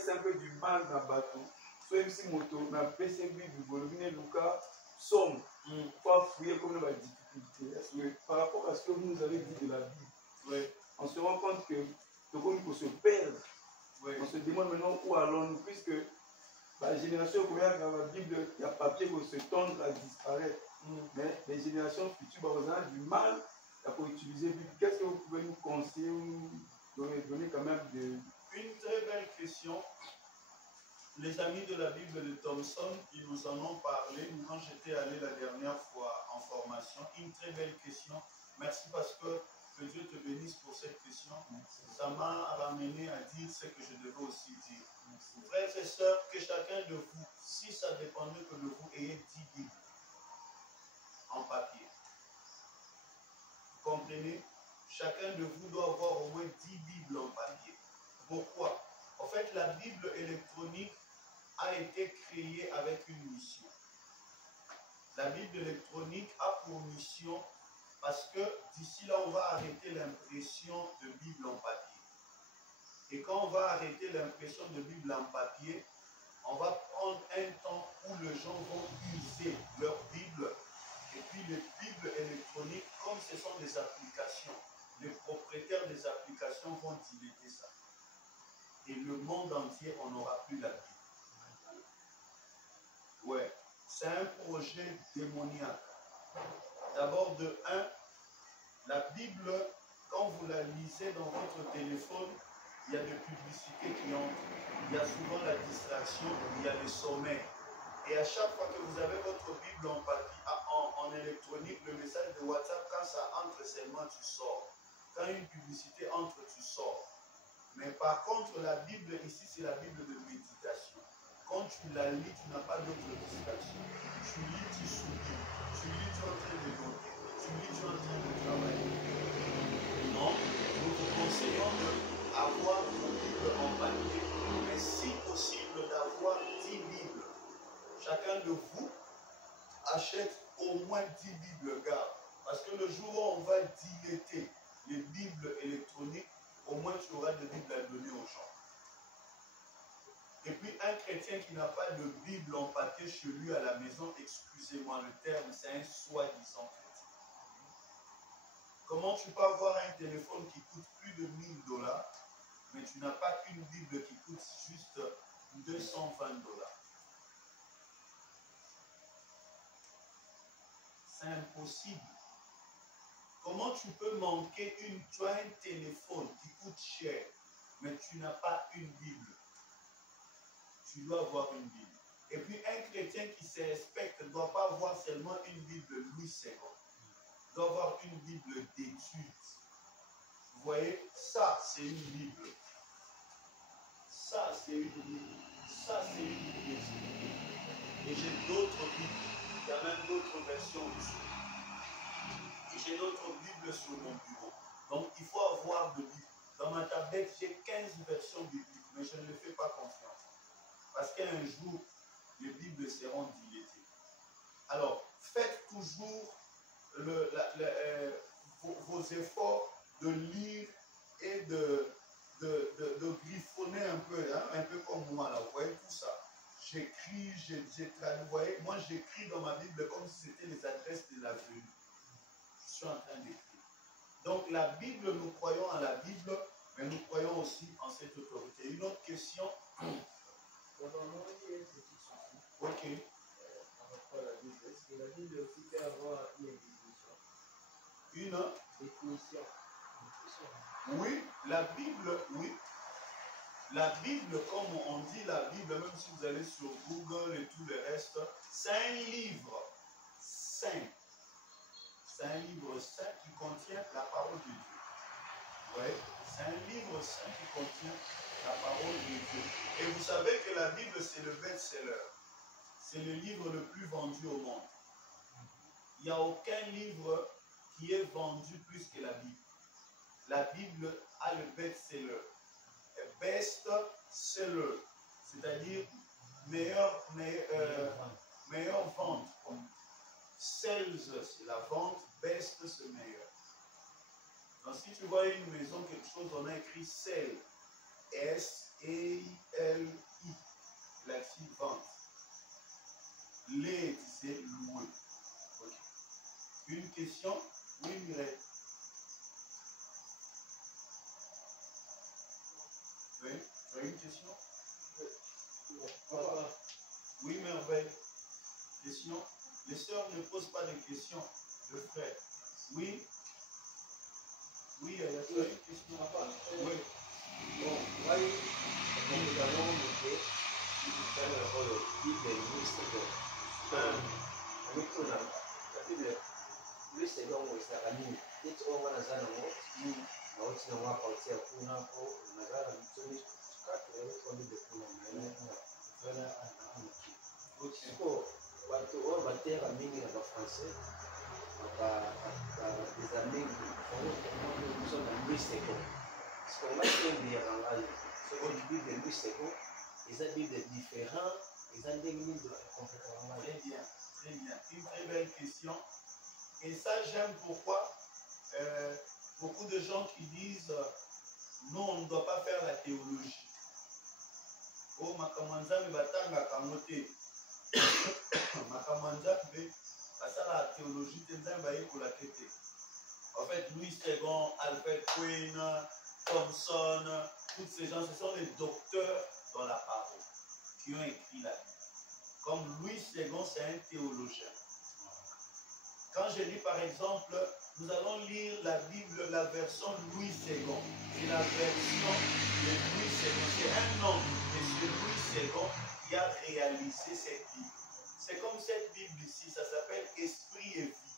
c'est un peu du mal dans le bateau. Soit si moto, on a PC Bible, Bolivine, Lucas, Somme. Il faut fouiller comme la difficulté. Parce que par rapport à ce que vous nous avez dit de la Bible, ouais, on se rend compte que il faut se perdre. Ouais. On se demande maintenant où allons-nous, puisque la génération première dans la Bible, il y a papier pour se tendre à disparaître. Mais les générations futures, on a du mal à utiliser la Bible. Qu'est-ce que vous pouvez nous conseiller ou nous donner quand même de... Une très belle question. Les amis de la Bible de Thomson, ils nous en ont parlé quand j'étais allé la dernière fois en formation. Une très belle question. Merci parce que Dieu te bénisse pour cette question. Ça m'a ramené à dire ce que je devais aussi dire. Frères et sœurs, que chacun de vous, si ça dépendait que de vous, ayez 10 Bibles en papier. Vous comprenez? Chacun de vous doit avoir au moins 10 Bibles en papier. Pourquoi? En fait, la Bible électronique a été créée avec une mission. La Bible électronique a pour mission, parce que d'ici là, on va arrêter l'impression de Bible en papier. Et quand on va arrêter l'impression de Bible en papier, on va prendre un temps où les gens vont user leur Bible. Et puis les Bibles électroniques, comme ce sont des applications, les propriétaires des applications vont diléter ça. Et le monde entier, on n'aura plus la Bible. Ouais, c'est un projet démoniaque. D'abord, de 1, la Bible, quand vous la lisez dans votre téléphone, il y a des publicités qui entrent. Il y a souvent la distraction, il y a le sommeil. Et à chaque fois que vous avez votre Bible en papier, en électronique, le message de WhatsApp, quand ça entre seulement, tu sors. Quand une publicité entre, tu sors. Mais par contre, la Bible ici, c'est la Bible de méditation. Quand tu la lis, tu n'as pas d'autre distraction. Tu lis, tu souris. Tu lis, tu es en train de noter. Tu lis, tu es en train de travailler. Non, nous vous conseillons d'avoir vos Bibles en papier, mais si possible d'avoir 10 Bibles. Chacun de vous achète au moins 10 Bibles, gars. Parce que le jour où on va diléter les Bibles électroniques, au moins tu auras des Bibles à donner aux gens. Et puis un chrétien qui n'a pas de Bible en papier chez lui à la maison, excusez-moi le terme, c'est un soi-disant chrétien. Comment tu peux avoir un téléphone qui coûte plus de $1000, mais tu n'as pas une Bible qui coûte juste $220? C'est impossible. Comment tu peux manquer tu as un téléphone qui coûte cher, mais tu n'as pas une Bible? Tu dois avoir une Bible. Et puis un chrétien qui se respecte ne doit pas avoir seulement une Bible Louis II. Il doit avoir une Bible d'études. Vous voyez, ça c'est une Bible. Ça c'est une Bible. Ça c'est une Bible d'études. Et j'ai d'autres Bibles. Il y a même d'autres versions dessus. Et j'ai d'autres Bibles sur mon bureau. Donc il faut avoir de Bibles. Dans ma tablette, j'ai 15 versions bibliques, mais je ne les fais pas confiance. Parce qu'un jour, les Bibles seront dilétées. Alors, faites toujours vos efforts de lire et de griffonner un peu, hein, un peu comme moi, là. Vous voyez tout ça. J'écris, j'ai traduit. Vous voyez, moi j'écris dans ma Bible comme si c'était les adresses de l'avenue. Je suis en train d'écrire. Donc la Bible, nous croyons à la Bible, mais nous croyons aussi en cette autorité. Une autre question. Normalement, il y a une petite souci. Ok. Par rapport à la Bible. Est-ce que la Bible aussi peut avoir une définition? Une définition. Oui, la Bible, oui. La Bible, comme on dit la Bible, même si vous allez sur Google et tout le reste, c'est un livre saint. C'est un livre saint qui contient la parole de Dieu. Oui, c'est un livre saint qui contient la parole de Dieu. Et vous savez que la Bible, c'est le best-seller. C'est le livre le plus vendu au monde. Il n'y a aucun livre qui est vendu plus que la Bible. La Bible a le best-seller. Best-seller, c'est-à-dire meilleure vente. Sales, c'est la vente. Best, c'est meilleur. Donc si tu vois une maison, quelque chose, on a écrit sell. S-A-L-E. les, c'est louer. Ok. Une question? Oui, Mireille. Oui, tu as une question? Oui, merveille. Question? Les sœurs ne posent pas de questions. Le frère. Oui. Oui, il y a une question. Oui. Bon, moi, nous avons noté dans le Bible ministre de la Bible, lui c'est donc la famille. Et tu vois, on a ça dans le monde. On a parti à Kuna, on a ça dans le monde. On a des Kuna, on a watu wao batera mingi na Bafrancais des amis qui sont dans Louis II. Ce qu'on va dire en Allemagne, c'est qu'on dit de Louis II, ils ont dit des différents, ils ont des minutes complètement. Très bien, très bien. Une très belle question. Et ça, j'aime pourquoi beaucoup de gens qui disent non, on ne doit pas faire la théologie. Oh, Makamanza me batanga kamote. Makamanza me batanga la théologie, tenza mbaye pour la tête. En fait, Louis II, Albert Quinn, Thomson, tous ces gens, ce sont des docteurs dans la parole qui ont écrit la Bible. Comme Louis II, c'est un théologien. Quand je dis par exemple, nous allons lire la Bible, la version Louis II. C'est la version de Louis II. C'est un homme, M. Louis II, qui a réalisé cette Bible. C'est comme cette Bible ici, ça s'appelle Esprit et Vie.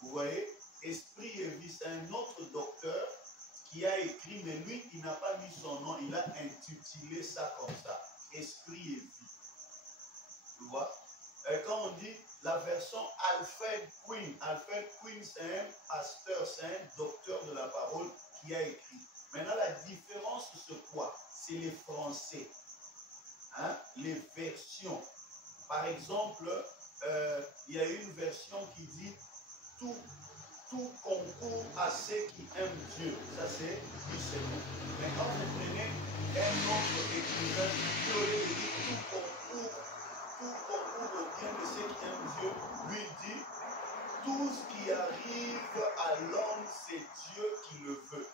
Vous voyez? Esprit et Vie, c'est un autre docteur qui a écrit, mais lui, il n'a pas mis son nom, il a intitulé ça comme ça. Esprit et Vie. Tu vois? Quand on dit la version Alfred Quinn c'est un pasteur, c'est un docteur de la parole qui a écrit. Maintenant, la différence, c'est quoi? C'est les français. Hein? Les versions. Par exemple, il y a une version qui dit tout concourt à ceux qui aiment Dieu. Ça, c'est Louis II. Mais quand vous prenez un autre écrivain, qui dit tout concourt au bien de ceux qui aiment Dieu, lui dit tout ce qui arrive à l'homme, c'est Dieu qui le veut.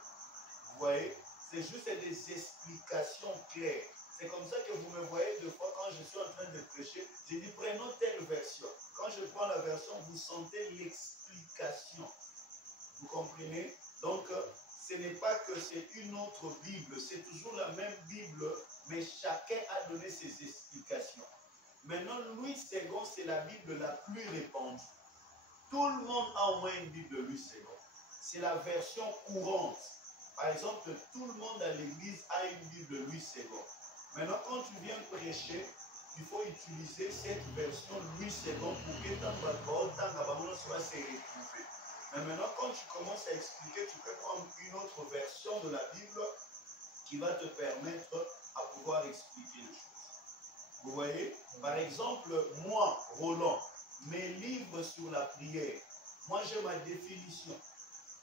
Vous voyez? C'est juste des explications claires. C'est comme ça que vous me voyez deux fois quand je suis en train de prêcher. J'ai dit prenons telle version. Quand je prends la version, vous sentez l'explication. Vous comprenez? Donc, ce n'est pas que c'est une autre Bible. C'est toujours la même Bible, mais chacun a donné ses explications. Maintenant, Louis II, c'est la Bible la plus répandue. Tout le monde a au moins une Bible Louis II. C'est la version courante. Par exemple, tout le monde à l'église a une Bible Louis II. Maintenant, quand tu viens prêcher, il faut utiliser cette version Louis II pour que ton soit se retrouver. Mais maintenant, quand tu commences à expliquer, tu peux prendre une autre version de la Bible qui va te permettre à pouvoir expliquer les choses. Vous voyez? Par exemple, moi, Roland, mes livres sur la prière, moi j'ai ma définition.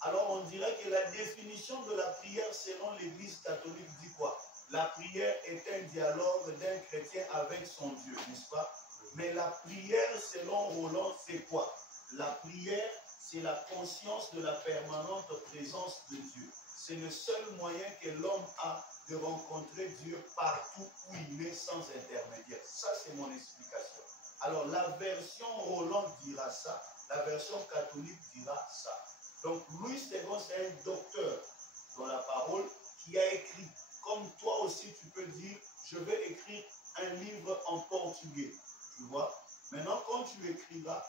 Alors on dirait que la définition de la prière selon l'Église catholique dit quoi? La prière est un dialogue d'un chrétien avec son Dieu, n'est-ce pas? Mais la prière selon Roland, c'est quoi? La prière, c'est la conscience de la permanente présence de Dieu. C'est le seul moyen que l'homme a de rencontrer Dieu partout où il est sans intermédiaire. Ça, c'est mon explication. Alors, la version Roland dira ça, la version catholique dira ça. Donc, Louis II, c'est un docteur dans la parole qui a écrit. Comme toi aussi, tu peux dire, je vais écrire un livre en portugais. Tu vois? Maintenant, quand tu écriras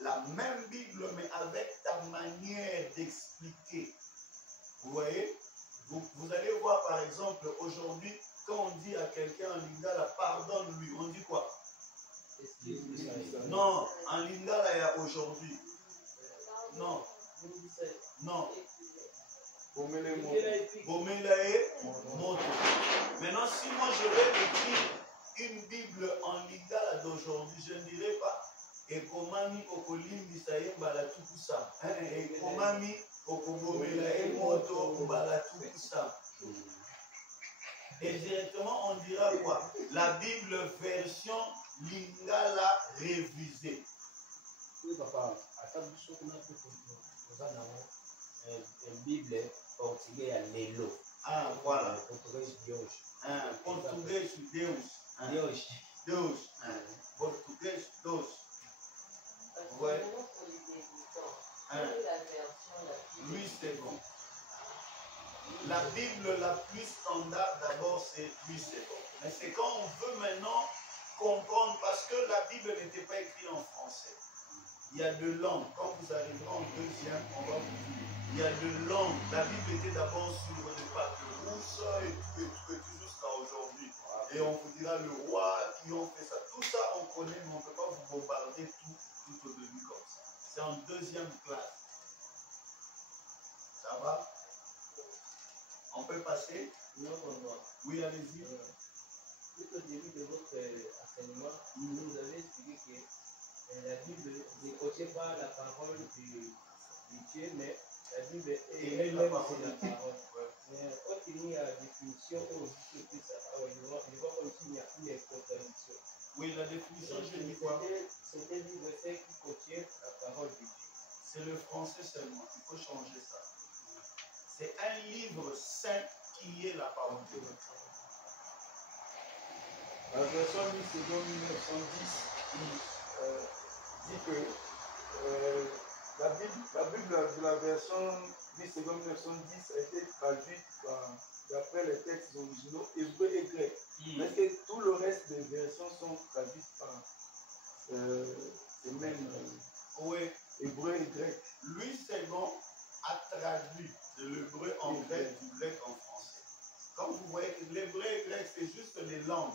la même Bible, mais avec ta manière d'expliquer. Vous voyez? Vous allez voir, par exemple, aujourd'hui, quand on dit à quelqu'un en lingala, pardonne-lui, on dit quoi? Non, en lingala, il y a aujourd'hui. Non. Non. Bomelae moto. Maintenant, si moi je vais écrire une Bible en lingala d'aujourd'hui, je ne dirais pas Ekomami okolimbi saye balatuku sam. Ekomami okobomelae moto balatuku sam. Et directement, on dira quoi? La Bible version Lingala révisé. Oui, papa, à ta bouche, on a pu une Bible portugais à Lelo. Ah, voilà. Portugais Deus. Português Deus. Deus. Deus. Português Deus. Ouais. Lui, c'est bon. La Bible la plus standard d'abord, c'est lui, c'est bon. Mais c'est quand on veut maintenant comprendre, parce que la Bible n'était pas écrite en français. Il y a deux langues. Quand vous arriverez en deuxième, on va vous dire. Il y a deux langues. La Bible était d'abord sur le papier rouge et tout jusqu'à aujourd'hui. Et on vous dira le roi qui ont fait ça. Tout ça, on connaît, mais on ne peut pas vous bombarder tout au début comme ça. C'est en deuxième classe. Ça va? On peut passer? Non, non. Oui, allez-y. Tout au début de votre enseignement, vous avez expliqué que la Bible ne contient pas la parole de Dieu, mais la Bible est la elle-même parole c'est la de Dieu. parole. Mais quand il y a la définition, on dit que ça, je vois comme s'il y a une contradiction. Oui, la définition, je dis quoi? C'est un livre qui contient la parole de Dieu. C'est le français seulement. Il faut changer ça. C'est un livre saint qui est la parole de Dieu. La version 1910 dit que la Bible de la version 1910 a été traduite d'après les textes originaux hébreux et grecs. Mais que tout le reste des versions sont traduites par ces mêmes hébreux et grecs. Louis II a traduit de l'hébreu en grec, du grec en français. Comme vous voyez, l'hébreu et grec, c'est juste les langues.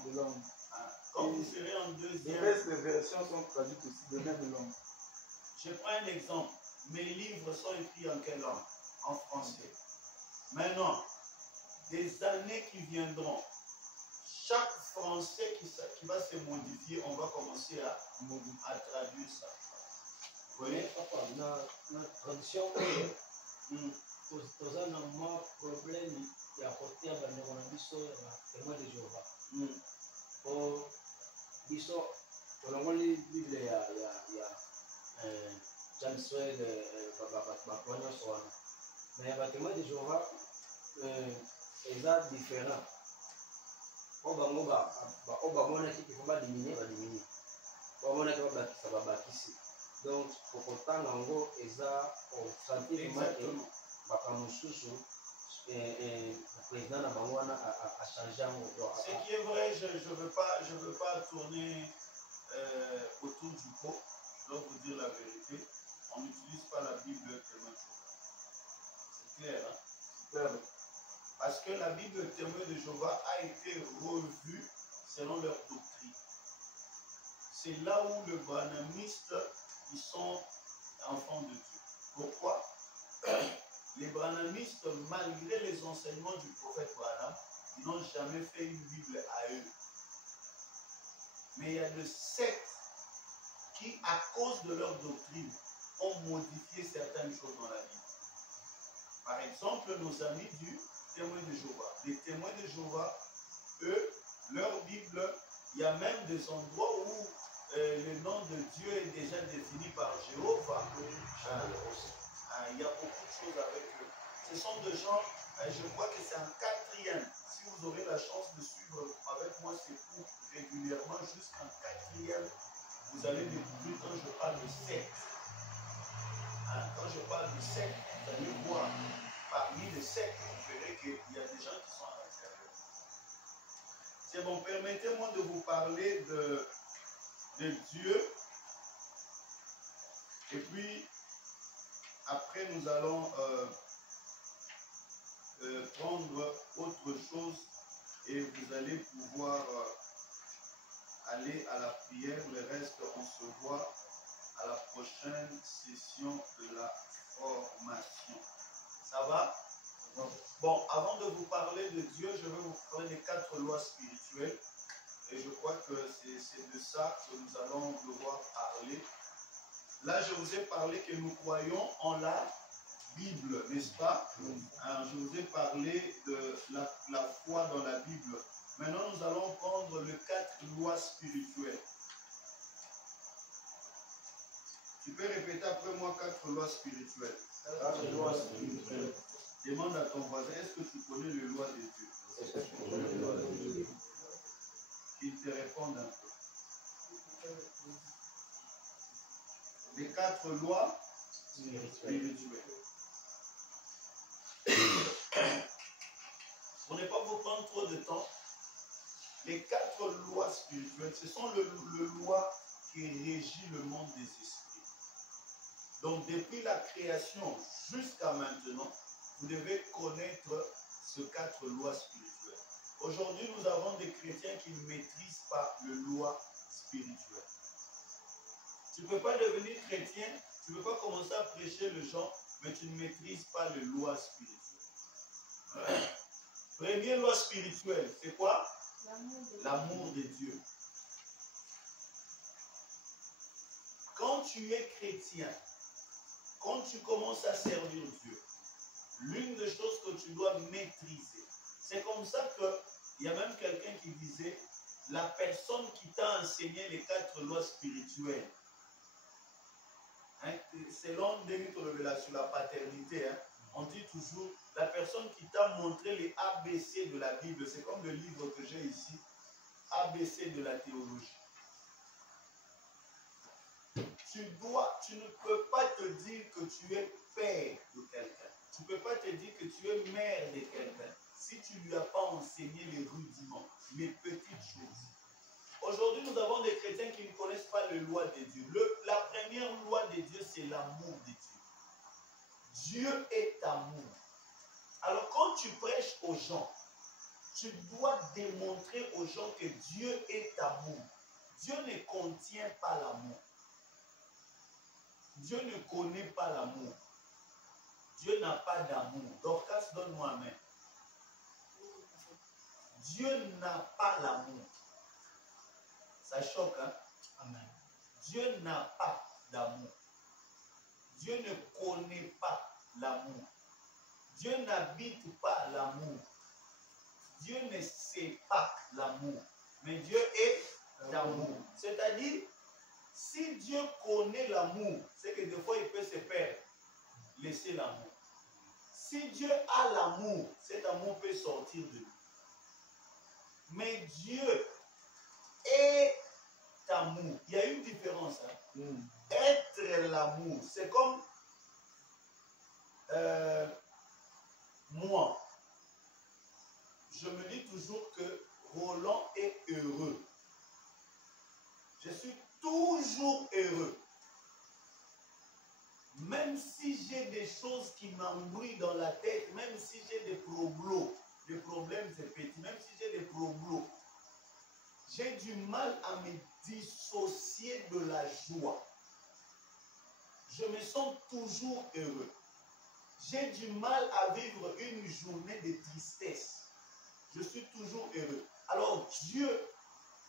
Quand vous serez en deuxième. Les restes des versions sont traduites aussi de même langue. Je prends un exemple. Mes livres sont écrits en quelle langue? En français. Maintenant, des années qui viendront, chaque français qui va se modifier, on va commencer à traduire ça. Vous voyez? Papa, dans la traduction, toza na mwa problème ya kotia bandeko na biso ya témoin de Jéhovah. Po biso tolongoli Bible ya Jean Swell bato nyonso wana. Mais ba témoin de Jéhovah eza différent. O bango bamonaki kifo badimine. Bamonaki babakisi. Donc, pour autant, yango eza sentiment que bakamosusu le président na bango wana a changé yango. Ce qui est vrai, je ne veux pas tourner autour du pot. Je dois vous dire la vérité. On n'utilise pas la Bible témoin de Jéhovah. C'est clair, hein? C'est clair. Parce que la Bible témoin de Jéhovah a été revue selon leur doctrine. C'est là où le branhamiste, ils sont enfants de Dieu. Pourquoi? Les branhamistes, malgré les enseignements du prophète Branham, ils n'ont jamais fait une Bible à eux. Mais il y a des sectes qui, à cause de leur doctrine, ont modifié certaines choses dans la Bible. Par exemple, nos amis du témoin de Jéhovah. Les témoins de Jéhovah, eux, leur Bible, il y a même des endroits où le nom de Dieu est déjà défini par Jéhovah. Il y a beaucoup de choses avec eux. Ce sont des gens, je crois que c'est un quatrième. Si vous aurez la chance de suivre avec moi ces cours régulièrement jusqu'en quatrième, vous allez découvrir quand je parle de secte. Quand je parle de secte, vous allez voir parmi les sectes, vous verrez qu'il y a des gens qui sont à l'intérieur. C'est bon, permettez-moi de vous parler de Dieu. Et puis, après, nous allons prendre autre chose et vous allez pouvoir aller à la prière. Le reste, on se voit à la prochaine session de la formation. Ça va? Bon, avant de vous parler de Dieu, je vais vous parler des 4 lois spirituelles. Et je crois que c'est de ça que nous allons devoir parler. Là, je vous ai parlé que nous croyons en la Bible, n'est-ce pas? Alors, je vous ai parlé de la foi dans la Bible. Maintenant, nous allons prendre les 4 lois spirituelles. Tu peux répéter après moi 4 lois spirituelles. 4 lois spirituelles. Demande à ton voisin, est-ce que tu connais les lois de Dieu? Qu'il te réponde un peu. Les 4 lois spirituelles. Pour ne pas vous prendre trop de temps, les 4 lois spirituelles, ce sont les lois qui régissent le monde des esprits. Donc depuis la création jusqu'à maintenant, vous devez connaître ces 4 lois spirituelles. Aujourd'hui, nous avons des chrétiens qui ne maîtrisent pas les lois spirituelles. Tu ne peux pas devenir chrétien, tu ne peux pas commencer à prêcher les gens, mais tu ne maîtrises pas les lois spirituelles. Première loi spirituelle, c'est quoi? L'amour de Dieu. Quand tu es chrétien, quand tu commences à servir Dieu, l'une des choses que tu dois maîtriser, c'est comme ça qu'il y a même quelqu'un qui disait, la personne qui t'a enseigné les 4 lois spirituelles, hein, selon des mythes sur la paternité, hein, on dit toujours, la personne qui t'a montré les ABC de la Bible, c'est comme le livre que j'ai ici, ABC de la théologie. Tu ne peux pas te dire que tu es père de quelqu'un. Tu ne peux pas te dire que tu es mère de quelqu'un si tu ne lui as pas enseigné les rudiments, les petites choses. Aujourd'hui, nous avons des chrétiens qui ne connaissent pas les lois de Dieu. La première loi de Dieu, c'est l'amour de Dieu. Dieu est amour. Alors quand tu prêches aux gens, tu dois démontrer aux gens que Dieu est amour. Dieu ne contient pas l'amour. Dieu ne connaît pas l'amour. Dieu n'a pas d'amour. Dorcas, donne-moi un main. Dieu n'a pas l'amour. Ça choque, hein? Amen. Dieu n'a pas d'amour. Dieu ne connaît pas l'amour. Dieu n'habite pas l'amour. Dieu ne sait pas l'amour. Mais Dieu est d'amour. C'est-à-dire, si Dieu connaît l'amour, c'est que des fois il peut se perdre. Laisser l'amour. Si Dieu a l'amour, cet amour peut sortir de lui. Mais Dieu est amour. Il y a une différence. Hein? Être l'amour, c'est comme moi. Je me dis toujours que Roland est heureux. Je suis toujours heureux. Même si j'ai des choses qui m'embrouillent dans la tête, même si j'ai des problèmes c'est petit, même si j'ai des problèmes, j'ai du mal à me dissocier de la joie. Je me sens toujours heureux. J'ai du mal à vivre une journée de tristesse. Je suis toujours heureux. Alors Dieu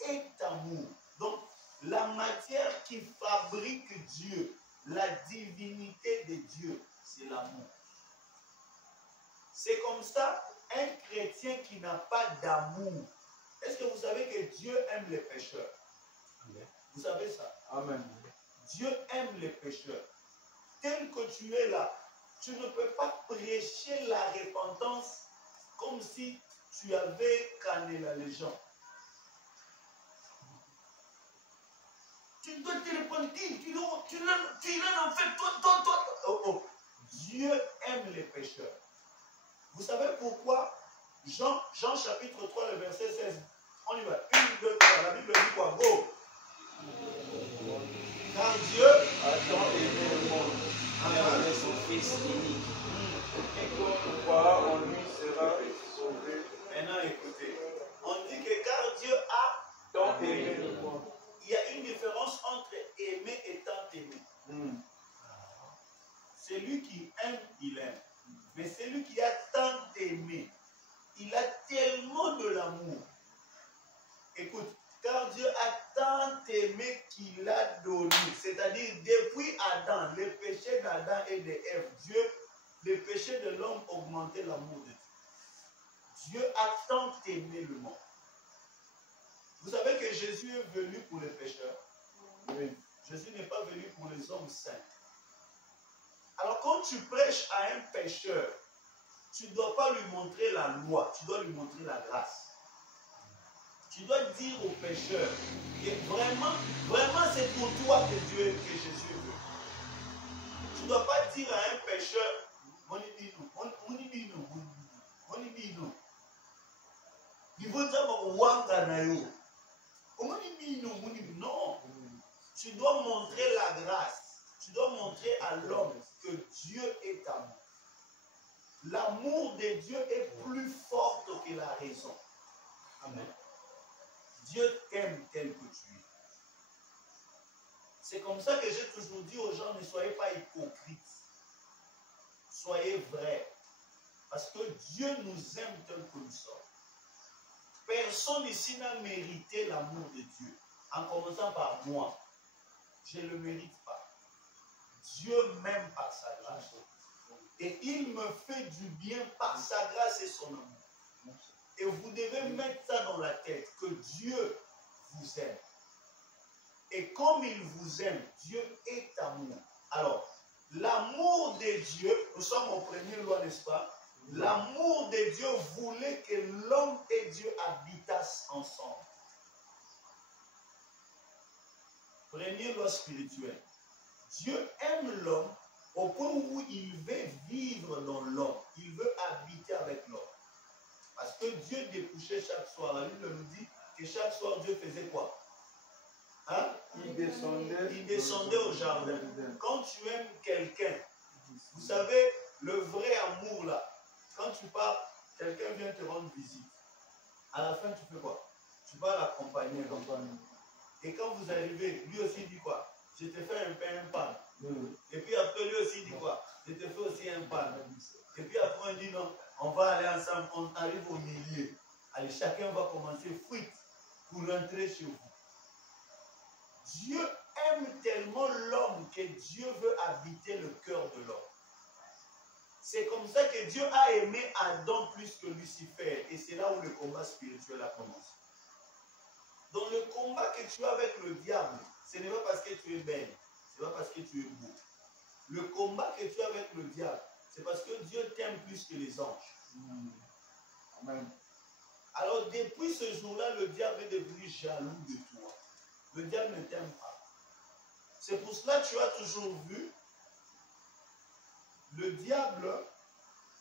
est amour. Donc la matière qui fabrique Dieu, la divinité de Dieu, c'est l'amour. C'est comme ça, un chrétien qui n'a pas d'amour. Est-ce que vous savez que Dieu aime les pécheurs? Amen. Vous savez ça? Amen. Dieu aime les pécheurs. Tel que tu es là, tu ne peux pas prêcher la repentance comme si tu avais canné les gens. Tu dois te repentir, tu l'as en fait, toi. Oh. Dieu aime les pécheurs. Vous savez pourquoi? Jean chapitre 3, le verset 16. On y va. 1, 2, 3. La Bible dit quoi? Go. Car Dieu a tant aimé le monde. Avec son Fils unique. Quiconque croira en lui sera sauvé. Maintenant, écoutez. On dit que car Dieu a tant aimé le monde. Il y a une différence entre aimer et tant aimer. Celui qui aime, il aime. Mais celui qui a tant aimé, il a tellement de l'amour. Écoute, car Dieu a tant aimé qu'il a donné. C'est-à-dire, depuis Adam, le péché d'Adam et d'Ève, le péché de l'homme augmentait l'amour de Dieu. Dieu a tant aimé le monde. Vous savez que Jésus est venu pour les pécheurs. Oui. Jésus n'est pas venu pour les hommes saints. Alors quand tu prêches à un pécheur, tu ne dois pas lui montrer la loi, tu dois lui montrer la grâce. Tu dois dire au pécheur que vraiment c'est pour toi que Jésus veut. Tu ne dois pas dire à un pécheur, non, tu dois montrer la grâce. Tu dois montrer à l'homme que Dieu est amour. L'amour de Dieu est plus fort que la raison. Amen. Dieu t'aime tel que tu es. C'est comme ça que j'ai toujours dit aux gens, ne soyez pas hypocrites. Soyez vrais. Parce que Dieu nous aime tel que nous sommes. Personne ici n'a mérité l'amour de Dieu. En commençant par moi. Je ne le mérite pas. Dieu m'aime par sa grâce. Et il me fait du bien par sa grâce et son amour. Et vous devez mettre ça dans la tête, que Dieu vous aime. Et comme il vous aime, Dieu est amour. Alors, l'amour de Dieu, nous sommes en première loi, n'est-ce pas? L'amour de Dieu voulait que l'homme et Dieu habitassent ensemble. Première loi spirituelle. Dieu aime l'homme au point où il veut vivre dans l'homme. Il veut habiter avec l'homme. Parce que Dieu découchait chaque soir. La Bible nous dit que chaque soir, Dieu faisait quoi? Hein? Il descendait au jardin. Quand tu aimes quelqu'un, vous savez, le vrai amour là, quand tu pars, quelqu'un vient te rendre visite. À la fin, tu fais quoi? Tu vas l'accompagner. Et quand vous arrivez, lui aussi dit quoi? Je te fais un pain, un pan. Et puis après, lui aussi dit quoi? Je te fais aussi un pan. Et puis après, on dit non, on va aller ensemble, on arrive au milieu. Allez, chacun va commencer fuite pour rentrer chez vous. Dieu aime tellement l'homme que Dieu veut habiter le cœur de l'homme. C'est comme ça que Dieu a aimé Adam plus que Lucifer. Et c'est là où le combat spirituel a commencé. Dans le combat que tu as avec le diable, ce n'est pas parce que tu es belle, ce n'est pas parce que tu es beau. Le combat que tu as avec le diable, c'est parce que Dieu t'aime plus que les anges. Amen. Alors depuis ce jour-là, le diable est devenu jaloux de toi. Le diable ne t'aime pas. C'est pour cela que tu as toujours vu le diable,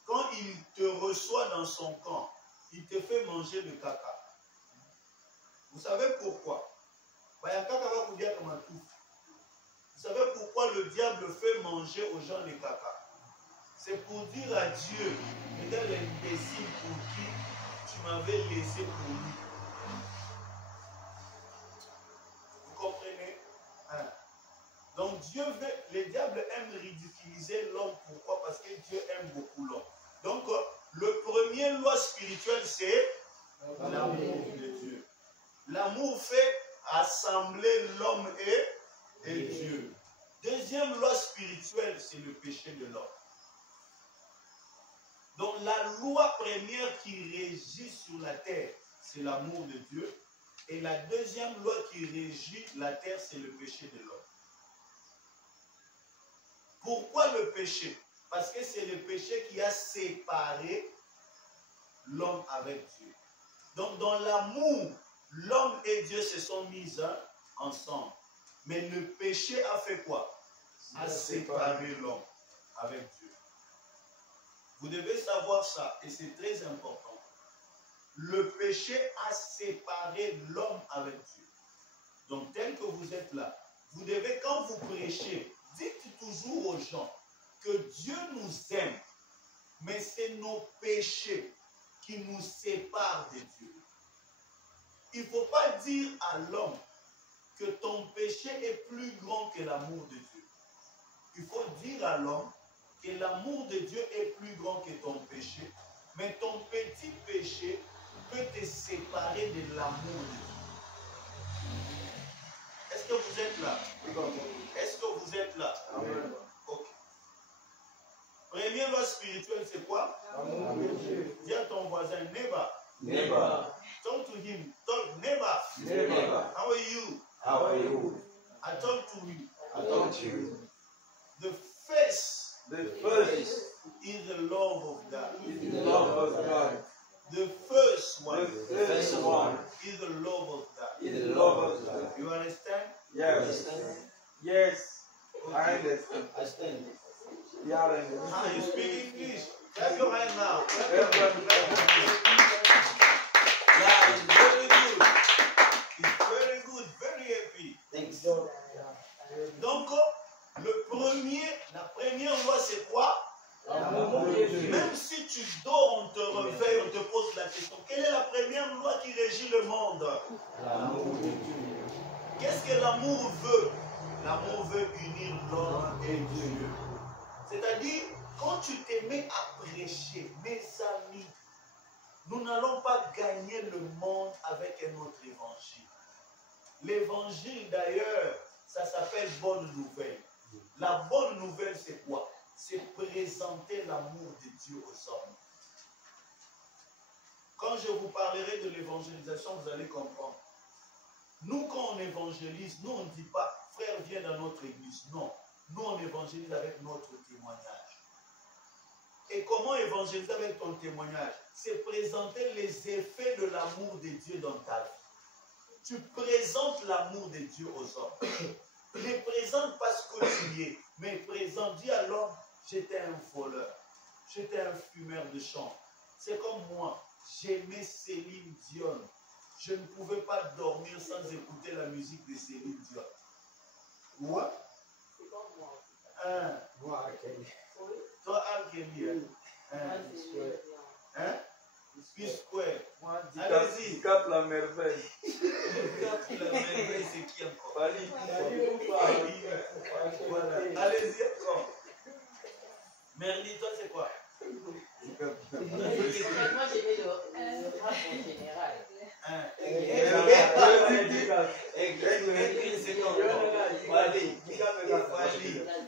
quand il te reçoit dans son camp, il te fait manger le caca. Vous savez pourquoi? Vous savez pourquoi le diable fait manger aux gens les caca? C'est pour dire à Dieu, regarde l'imbécile pour qui tu m'avais laissé pour lui. Vous comprenez? Hein? Donc Dieu veut, le diable aime ridiculiser l'homme. Pourquoi? Parce que Dieu aime beaucoup l'homme. Donc le premier loi spirituelle, c'est l'amour de Dieu. L'amour fait assembler l'homme et Dieu. Deuxième loi spirituelle, c'est le péché de l'homme. Donc la loi première qui régit sur la terre, c'est l'amour de Dieu. Et la deuxième loi qui régit la terre, c'est le péché de l'homme. Pourquoi le péché? Parce que c'est le péché qui a séparé l'homme avec Dieu. Donc dans l'amour, l'homme et Dieu se sont mis ensemble. Mais le péché a fait quoi? A séparé l'homme avec Dieu. Vous devez savoir ça, et c'est très important. Le péché a séparé l'homme avec Dieu. Donc tel que vous êtes là, vous devez, quand vous prêchez, dites toujours aux gens que Dieu nous aime, mais c'est nos péchés qui nous séparent de Dieu. Il ne faut pas dire à l'homme que ton péché est plus grand que l'amour de Dieu. Il faut dire à l'homme que l'amour de Dieu est plus grand que ton péché, mais ton petit péché peut te séparer de l'amour de Dieu. Est-ce que vous êtes là? Est-ce que vous êtes là? Amen. Ok. Première loi spirituelle, c'est quoi? Amour de Dieu. Dis à ton voisin, neighbor. Neighbor. Talk to him. Talk, neighbor. Neighbor. How are you? How are you? I talk to you. is one. is the love of God. Is the love of God. You understand? Yes. Yes. I Okay. understand. I stand. Yeah, I understand. Ah, you speak English. Clap your hand now. Clap your Everyone hand. Yeah, it's very good. It's very good, very happy. Thanks. Donc, la première loi, c'est quoi? Même si tu dors, on te réveille, on te pose la question. Quelle est la première loi qui régit le monde? Qu'est-ce que l'amour veut? L'amour veut unir l'homme et Dieu. C'est-à-dire, quand tu te mets à prêcher, mes amis, nous n'allons pas gagner le monde avec un autre évangile. L'évangile, d'ailleurs, ça s'appelle bonne nouvelle. La bonne nouvelle, c'est quoi? C'est présenter l'amour de Dieu aux hommes. Quand je vous parlerai de l'évangélisation, vous allez comprendre. Nous, quand on évangélise, nous, on ne dit pas, frère, viens dans notre église. Non. Nous, on évangélise avec notre témoignage. Et comment évangéliser avec ton témoignage? C'est présenter les effets de l'amour de Dieu dans ta vie. Tu présentes l'amour de Dieu aux hommes. Ne présente pas ce que tu es, mais présente. Dis à l'homme, j'étais un voleur, j'étais un fumeur de champs. C'est comme moi, j'aimais Céline Dion. Je ne pouvais pas dormir sans écouter la musique de Céline Dion. What? C'est comme moi. Moi, Kelly. Toi, Kelly. Hein? P-Square. Moi, Allez-y. Dicap la merveille. La merveille, c'est qui encore? Fali. Voilà. Allez-y encore. Merli, toi, c'est quoi? Moi, j'aimais le rap en général.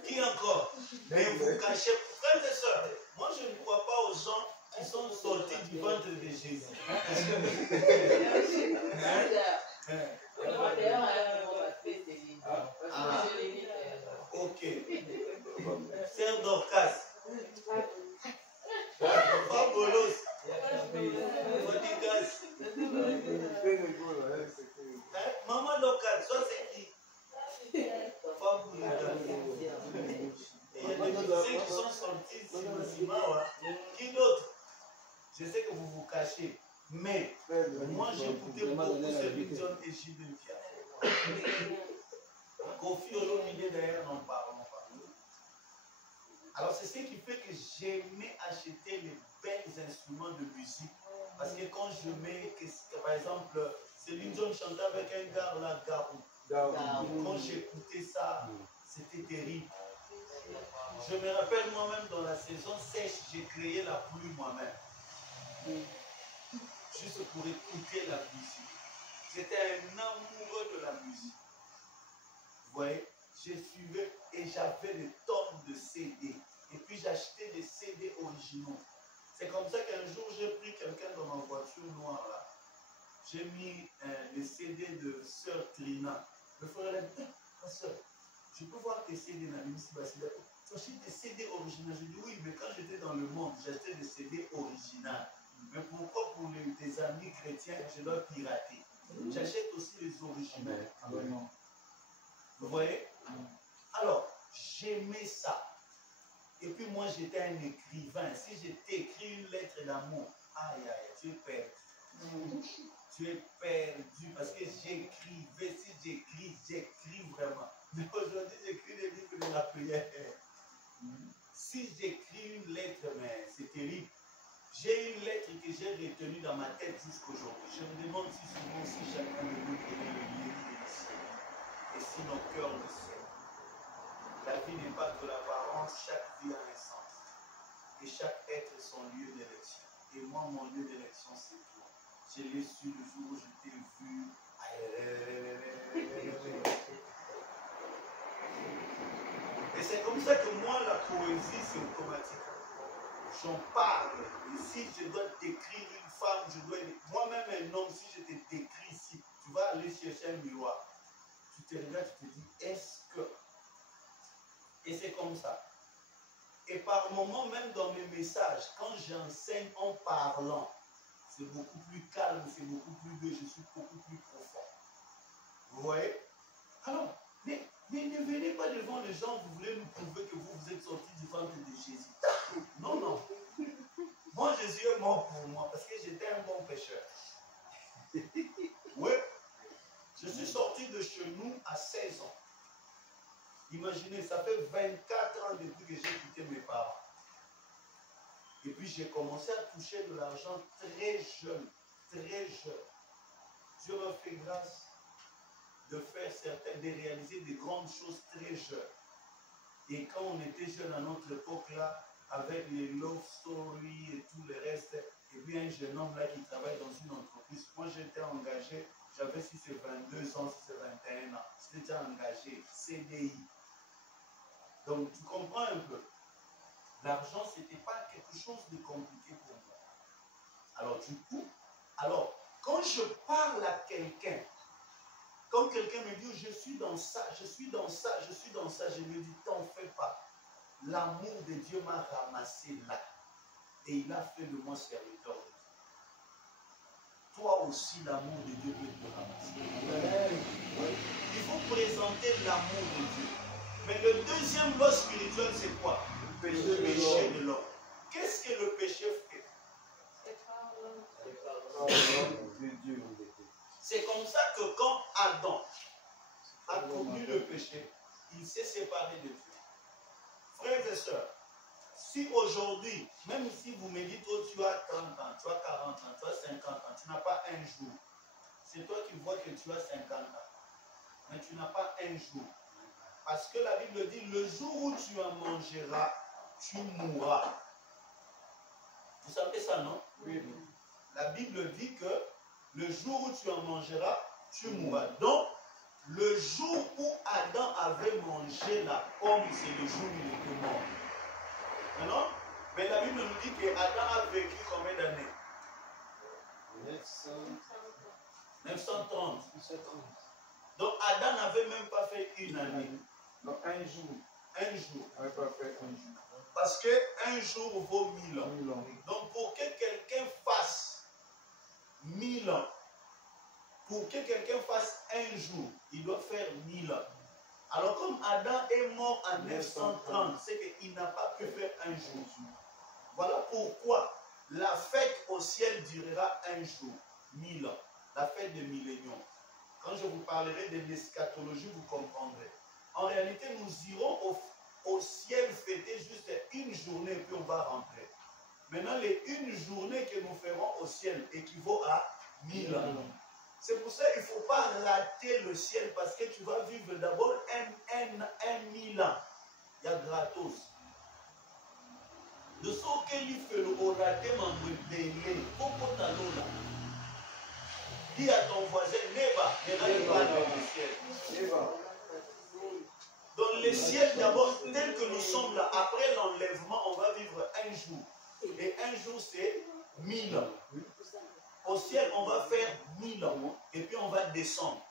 Qui encore? Mais vous cachez, frères et sœurs, moi je ne crois pas aux gens qui sont sortis du ventre de Jésus. Ok. Sœur Dorcas. Fabulos. Fodigas. Maman Dorcas, toi c'est qui? Fabulos. Et il y a des musiciens qui sont sortis sur Simawa. Qui d'autre? Je sais que vous vous cachez. Mais moi j'écoutais beaucoup Céline Dion et Gilles Pierre. Kofi Olomide d'ailleurs, n'en parlons pas. Alors c'est ce qui fait que j'aimais acheter les belles instruments de musique. Parce que quand je mets, par exemple, Céline Dion chantait avec un gars là, Garou. Quand j'écoutais ça, c'était terrible. Je me rappelle moi-même dans la saison sèche, j'ai créé la pluie moi-même. Juste pour écouter la musique. J'étais un amoureux de la musique. Vous voyez, je suivais et j'avais des tonnes de CD. Et puis j'achetais des CD originaux. C'est comme ça qu'un jour j'ai pris quelqu'un dans ma voiture noire là. J'ai mis les CD de Sœur Trina. Le frère a dit, ma soeur, je peux voir tes CD dans l'émission. Tu achètes des CD originaux. Je dis oui, mais quand j'étais dans le monde, j'achetais des CD originaux. Mais pourquoi pour tes amis chrétiens, je dois pirater? J'achète aussi les originaux. Vous voyez? Alors, j'aimais ça. Et puis moi, j'étais un écrivain. Si je t'écris une lettre d'amour, aïe, aïe, tu es perdu. Tu es perdu parce que j'écrivais. Si j'écris vraiment. Mais aujourd'hui, j'écris des livres de la prière. Si j'écris une lettre, mais c'est terrible. J'ai une lettre que j'ai retenue dans ma tête jusqu'aujourd'hui. Je me demande si souvent si chacun de nous connaît le lieu de ciel. Et si nos cœurs le savent. La vie n'est pas que l'apparence, chaque vie a un sens. Et chaque être son lieu d'élection. Et moi, mon lieu d'élection, c'est toi. Je l'ai su le jour où je t'ai vu. Et c'est comme ça que moi, la poésie, c'est automatique. J'en parle. Et si je dois décrire une femme, je dois. Moi-même, un homme, si je te décris ici, tu vas aller chercher un miroir. Tu te regardes, tu te dis, est-ce que. Et c'est comme ça. Et par moments, même dans mes messages, quand j'enseigne en parlant, c'est beaucoup plus calme, c'est beaucoup plus doux, je suis beaucoup plus profond. Vous voyez? Alors, mais ne venez pas devant les gens, vous voulez nous prouver que vous êtes sortis du ventre de Jésus. Non, non. Moi, Jésus est mort pour moi parce que j'étais un bon pécheur. Oui, je suis sorti de chez nous à 16 ans. Imaginez, ça fait 24 ans depuis que j'ai quitté mes parents. Et puis j'ai commencé à toucher de l'argent très jeune, très jeune. Dieu m'a fait grâce de faire de réaliser des grandes choses très jeunes. Et quand on était jeune à notre époque-là, avec les love stories et tout le reste, et puis un jeune homme là qui travaille dans une entreprise, moi j'étais engagé, j'avais si c'est 22 ans, si c'est 21 ans, j'étais déjà engagé, CDI. Donc tu comprends un peu. L'argent, ce n'était pas quelque chose de compliqué pour moi. Alors du coup, quand je parle à quelqu'un, quand quelqu'un me dit je suis dans ça, je suis dans ça, je suis dans ça, je me dis t'en fais pas. L'amour de Dieu m'a ramassé là. Et il a fait de moi serviteur de Dieu. Toi aussi, l'amour de Dieu peut te ramasser. Il faut présenter l'amour de Dieu. Mais le deuxième loi spirituelle, c'est quoi? Le péché de l'homme. Qu'est-ce que le péché fait? C'est comme ça que quand Adam a commis le péché, il s'est séparé de Dieu. Frères et sœurs, si aujourd'hui, même si vous me dites, oh, tu as 30 ans, tu as 40 ans, tu as 50 ans, tu n'as pas un jour, c'est toi qui vois que tu as 50 ans, mais tu n'as pas un jour. Parce que la Bible dit, le jour où tu en mangeras, tu mourras. Vous savez ça, non? Oui. La Bible dit que le jour où tu en mangeras, tu mourras. Donc, le jour où Adam avait mangé la pomme, c'est le jour où il était mort. Non? Mais la Bible nous dit qu'Adam a vécu combien d'années? 930. Donc Adam n'avait même pas fait une année. Donc un jour. Un jour. On n'avait pas fait un jour. Parce qu'un jour vaut 1000 ans. 1000 ans. Donc pour que quelqu'un fasse 1000 ans, pour que quelqu'un fasse un jour, il doit faire 1000 ans. Alors comme Adam est mort en 930, c'est qu'il n'a pas pu faire un jour. Voilà pourquoi la fête au ciel durera un jour, 1000 ans. La fête de millénium. Quand je vous parlerai de l'eschatologie, vous comprendrez. En réalité, nous irons au ciel fêter juste une journée et puis on va rentrer. Maintenant, les une journée que nous ferons au ciel équivaut à 1000 ans. C'est pour ça qu'il ne faut pas rater le ciel parce que tu vas vivre d'abord un 1000 ans. Il y a gratos. De ce qu'il fait le raté, il faut qu'on là. Dis à ton voisin, ne rate pas le ciel. Dans le ciel, d'abord, tel que nous sommes là, après l'enlèvement, on va vivre un jour. Et un jour, c'est 1000 ans. Au ciel, on va faire 1000 ans. Et puis, on va descendre.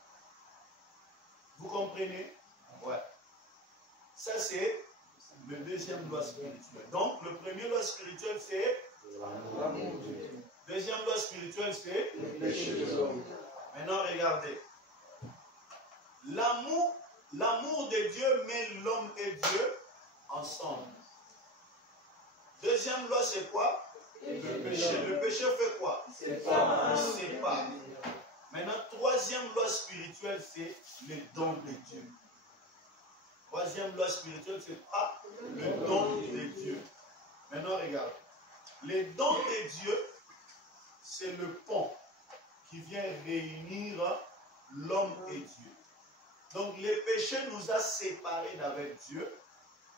Vous comprenez? Ouais. Ça, c'est le deuxième loi spirituelle. Donc, le premier loi spirituelle, c'est l'amour de Dieu. Deuxième loi spirituelle, c'est le péché de l'homme. Maintenant, regardez. L'amour de Dieu met l'homme et Dieu ensemble. Deuxième loi, c'est quoi? Le péché. Le péché fait quoi? Il sépare. Maintenant, troisième loi spirituelle, c'est le don de Dieu. Troisième loi spirituelle, c'est quoi? Le don de Dieu. Maintenant, regarde. Le don de Dieu, c'est le pont qui vient réunir l'homme et Dieu. Donc, le péché nous a séparés d'avec Dieu,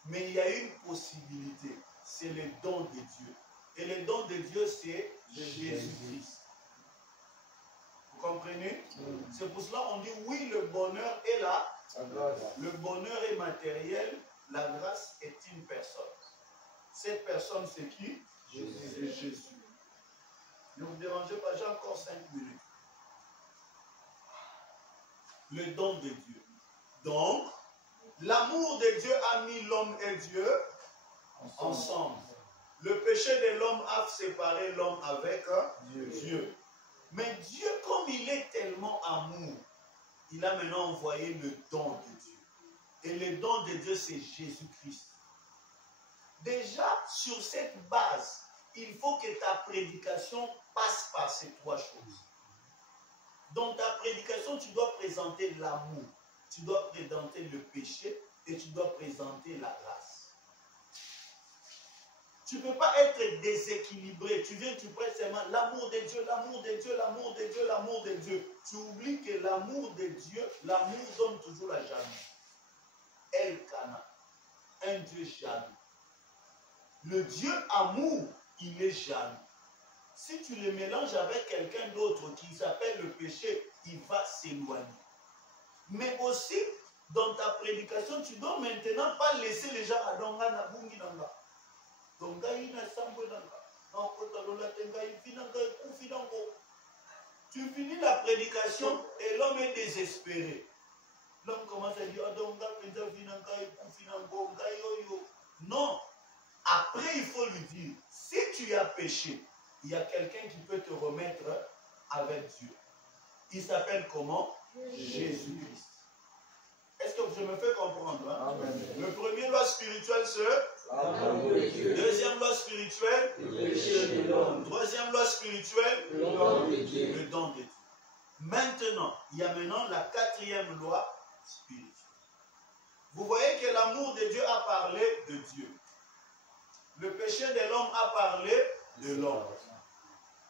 mais il y a une possibilité. C'est le don de Dieu. Et le don de Dieu, c'est Jésus-Christ. Vous comprenez? C'est pour cela qu'on dit oui, le bonheur est là. Le bonheur est matériel. La grâce est une personne. Cette personne, c'est qui? Jésus. C'est Jésus. Ne vous dérangez pas, j'ai encore 5 minutes. Le don de Dieu. Donc, l'amour de Dieu a mis l'homme et Dieu ensemble. Le péché de l'homme a séparé l'homme avec Dieu. Mais Dieu, comme il est tellement amour, il a maintenant envoyé le don de Dieu. Et le don de Dieu, c'est Jésus-Christ. Déjà, sur cette base, il faut que ta prédication passe par ces trois choses. Dans ta prédication, tu dois présenter l'amour, tu dois présenter le péché et tu dois présenter la grâce. Tu ne peux pas être déséquilibré. Tu viens, tu prêches seulement l'amour de Dieu, l'amour de Dieu, l'amour de Dieu, l'amour de Dieu. Tu oublies que l'amour de Dieu, l'amour donne toujours la jalousie. Elkana, un Dieu jaloux. Le Dieu amour, il est jaloux. Si tu le mélanges avec quelqu'un d'autre qui s'appelle le péché, il va s'éloigner. Mais aussi, dans ta prédication, tu dois maintenant pas laisser les gens à donga na bungi nanga. Donga ina sambo nanga. Tu finis la prédication et l'homme est désespéré. L'homme commence à dire non. Après, il faut lui dire, si tu as péché, il y a quelqu'un qui peut te remettre avec Dieu. Il s'appelle comment? Jésus-Christ. Est-ce que je me fais comprendre? Hein? Le premier loi spirituelle, c'est deuxième loi spirituelle, troisième loi spirituelle, le don de Dieu. Maintenant, il y a maintenant la quatrième loi spirituelle. Vous voyez que l'amour de Dieu a parlé de Dieu. Le péché de l'homme a parlé de l'homme.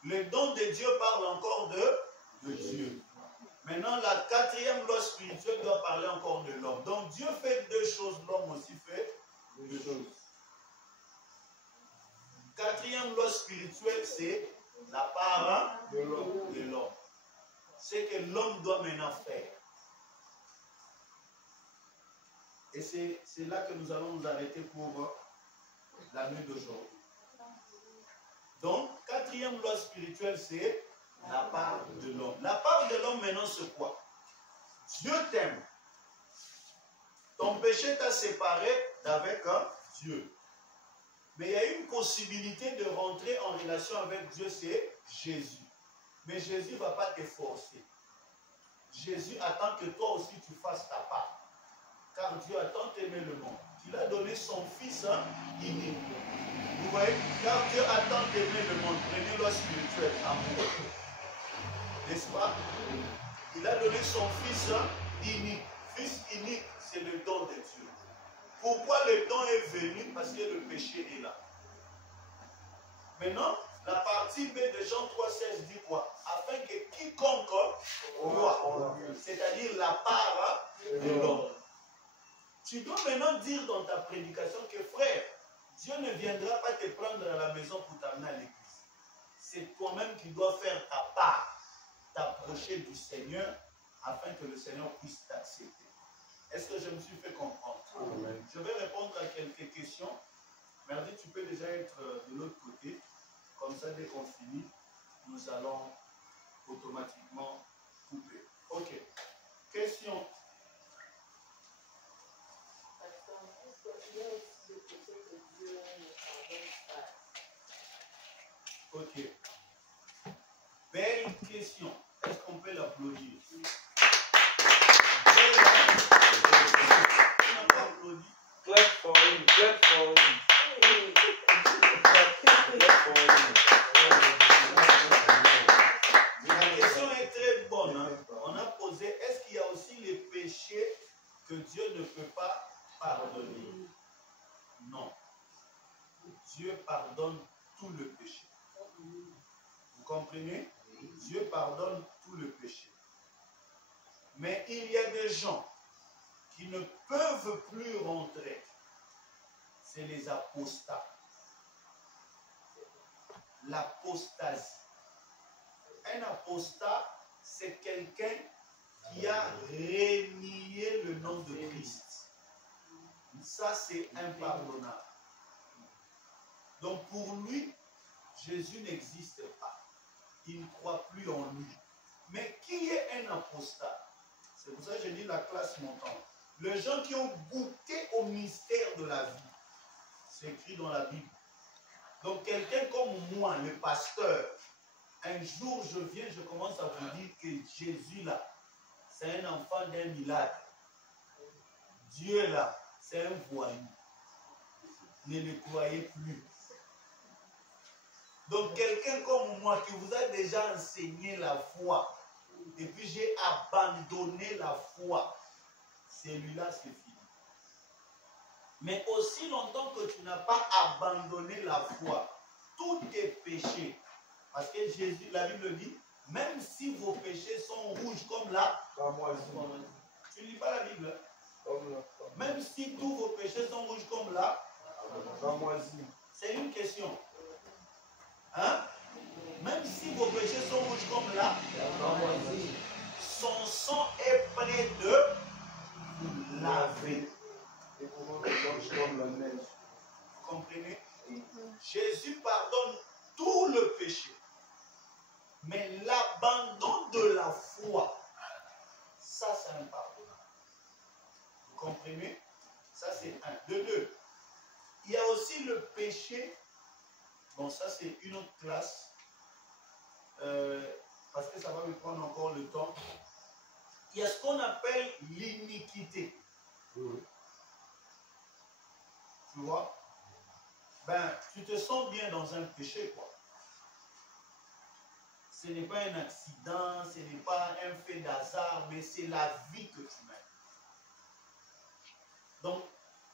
Le don de Dieu parle encore de Dieu. Maintenant, la quatrième loi spirituelle doit parler encore de l'homme. Donc, Dieu fait deux choses, l'homme aussi fait deux choses. Quatrième loi spirituelle, c'est la part de l'homme. C'est que l'homme doit maintenant faire. Et c'est là que nous allons nous arrêter pour la nuit d'aujourd'hui. Donc, quatrième loi spirituelle, c'est la part de l'homme. La part de l'homme maintenant, c'est quoi? Dieu t'aime. Ton péché t'a séparé d'avec Dieu. Mais il y a une possibilité de rentrer en relation avec Dieu, c'est Jésus. Mais Jésus ne va pas te forcer. Jésus attend que toi aussi tu fasses ta part. Car Dieu a tant aimé le monde qu'il a donné son Fils unique. Vous voyez, car Dieu a tant aimé le monde. Prenez loi spirituelle, amour. N'est-ce pas? Il a donné son Fils unique. Fils unique, c'est le don de Dieu. Pourquoi le don est venu? Parce que le péché est là. Maintenant, la partie B de Jean 3,16 dit quoi? Afin que quiconque voit, c'est-à-dire la part de l'homme. Tu dois maintenant dire dans ta prédication que frère, Dieu ne viendra pas te prendre à la maison pour t'amener à l'église. C'est toi-même qui dois faire ta part, t'approcher du Seigneur afin que le Seigneur puisse t'accepter. Est-ce que je me suis fait comprendre? Amen. Je vais répondre à quelques questions. Merdi, tu peux déjà être de l'autre côté. Comme ça, dès qu'on finit, nous allons automatiquement couper. Ok. Question. Ok. Belle question. Est-ce qu'on peut l'applaudir? Clap for him, clap for him. La question est très bonne. Hein? On a posé, est-ce qu'il y a aussi les péchés que Dieu ne peut pas pardonner? Non. Dieu pardonne tout le péché. Vous comprenez? Dieu pardonne tout le péché. Mais il y a des gens qui ne peuvent plus rentrer. C'est les apostats. L'apostasie. Un apostat, c'est quelqu'un qui a renié le nom de Christ. Ça, c'est impardonnable. Donc pour lui, Jésus n'existe pas. Il ne croit plus en lui. Mais qui est un apostat? C'est pour ça que je dis la classe montante. Les gens qui ont goûté au mystère de la vie. C'est écrit dans la Bible. Donc quelqu'un comme moi, le pasteur, un jour je viens, je commence à vous dire que Jésus là, c'est un enfant d'un milagre. Dieu là, c'est un voyou. Ne le croyez plus. Donc quelqu'un comme moi qui vous a déjà enseigné la foi, et puis j'ai abandonné la foi, celui-là c'est fini. Mais aussi longtemps que tu n'as pas abandonné la foi, tous tes péchés, parce que Jésus, la Bible dit, même si vos péchés sont rouges comme là, tu ne lis pas la Bible, même si tous vos péchés sont rouges comme là, c'est une question. Hein? Même si vos péchés sont rouges comme là, son sang est prêt de laver. Vous comprenez? Jésus pardonne tout le péché. Mais l'abandon de la foi, ça c'est un pardon. Vous comprenez? Ça c'est un. De deux, il y a aussi le péché. Bon, ça c'est une autre classe. Parce que ça va me prendre encore le temps. Il y a ce qu'on appelle l'iniquité. Tu vois? Ben, tu te sens bien dans un péché, quoi. Ce n'est pas un accident, ce n'est pas un fait d'hasard, mais c'est la vie que tu mènes. Donc,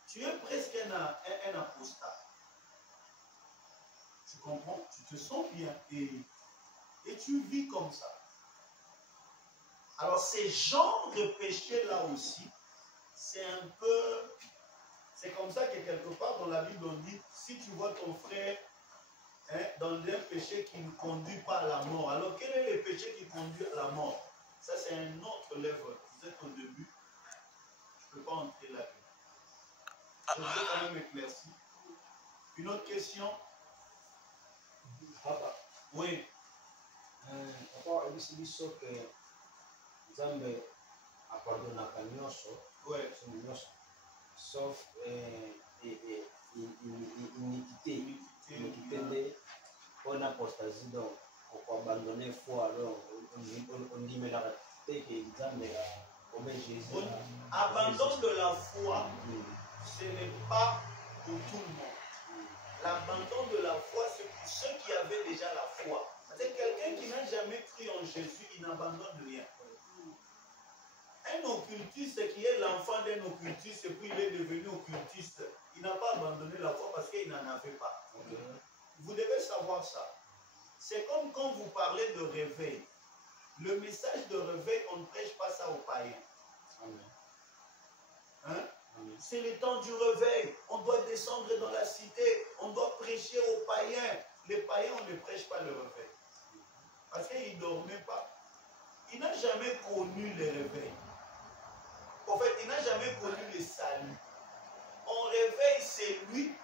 tu es presque un apostat. Tu comprends? Tu te sens bien et tu vis comme ça. Alors, ces genres de péchés-là aussi, c'est un peu... C'est comme ça que quelque part dans la Bible, on dit, si tu vois ton frère dans un péché qui ne conduit pas à la mort, alors quel est le péché qui conduit à la mort? Ça, c'est un autre level. Vous êtes au début. Je ne peux pas entrer là-dedans. Je veux quand même éclaircir. Une autre question? Papa. Oui. Papa, ebisi biso ke Nzambe apardonaka nyonso, Ouais. sauf iniquité nde mpona apostasie, donc okoabandone foi, alors ondimelaka te ke Nzambe obe Jésus. Abandon de la foi, ce n'est pas pour tout le monde. L'abandon de la foi, c'est pour ceux qui avaient déjà la foi. C'est quelqu'un qui n'a jamais cru en Jésus, il n'abandonne rien. Un occultiste qui est l'enfant d'un occultiste et puis il est devenu occultiste, il n'a pas abandonné la foi parce qu'il n'en avait pas. Vous devez savoir ça. C'est comme quand vous parlez de réveil. Le message de réveil, on ne prêche pas ça aux païens. Hein? C'est le temps du réveil. On doit descendre dans la cité. On doit prêcher aux païens. Les païens, on ne prêche pas le réveil. Parce qu'ils ne dormaient pas. Il n'a jamais connu le réveil. En fait, il n'a jamais connu le salut. On réveille celui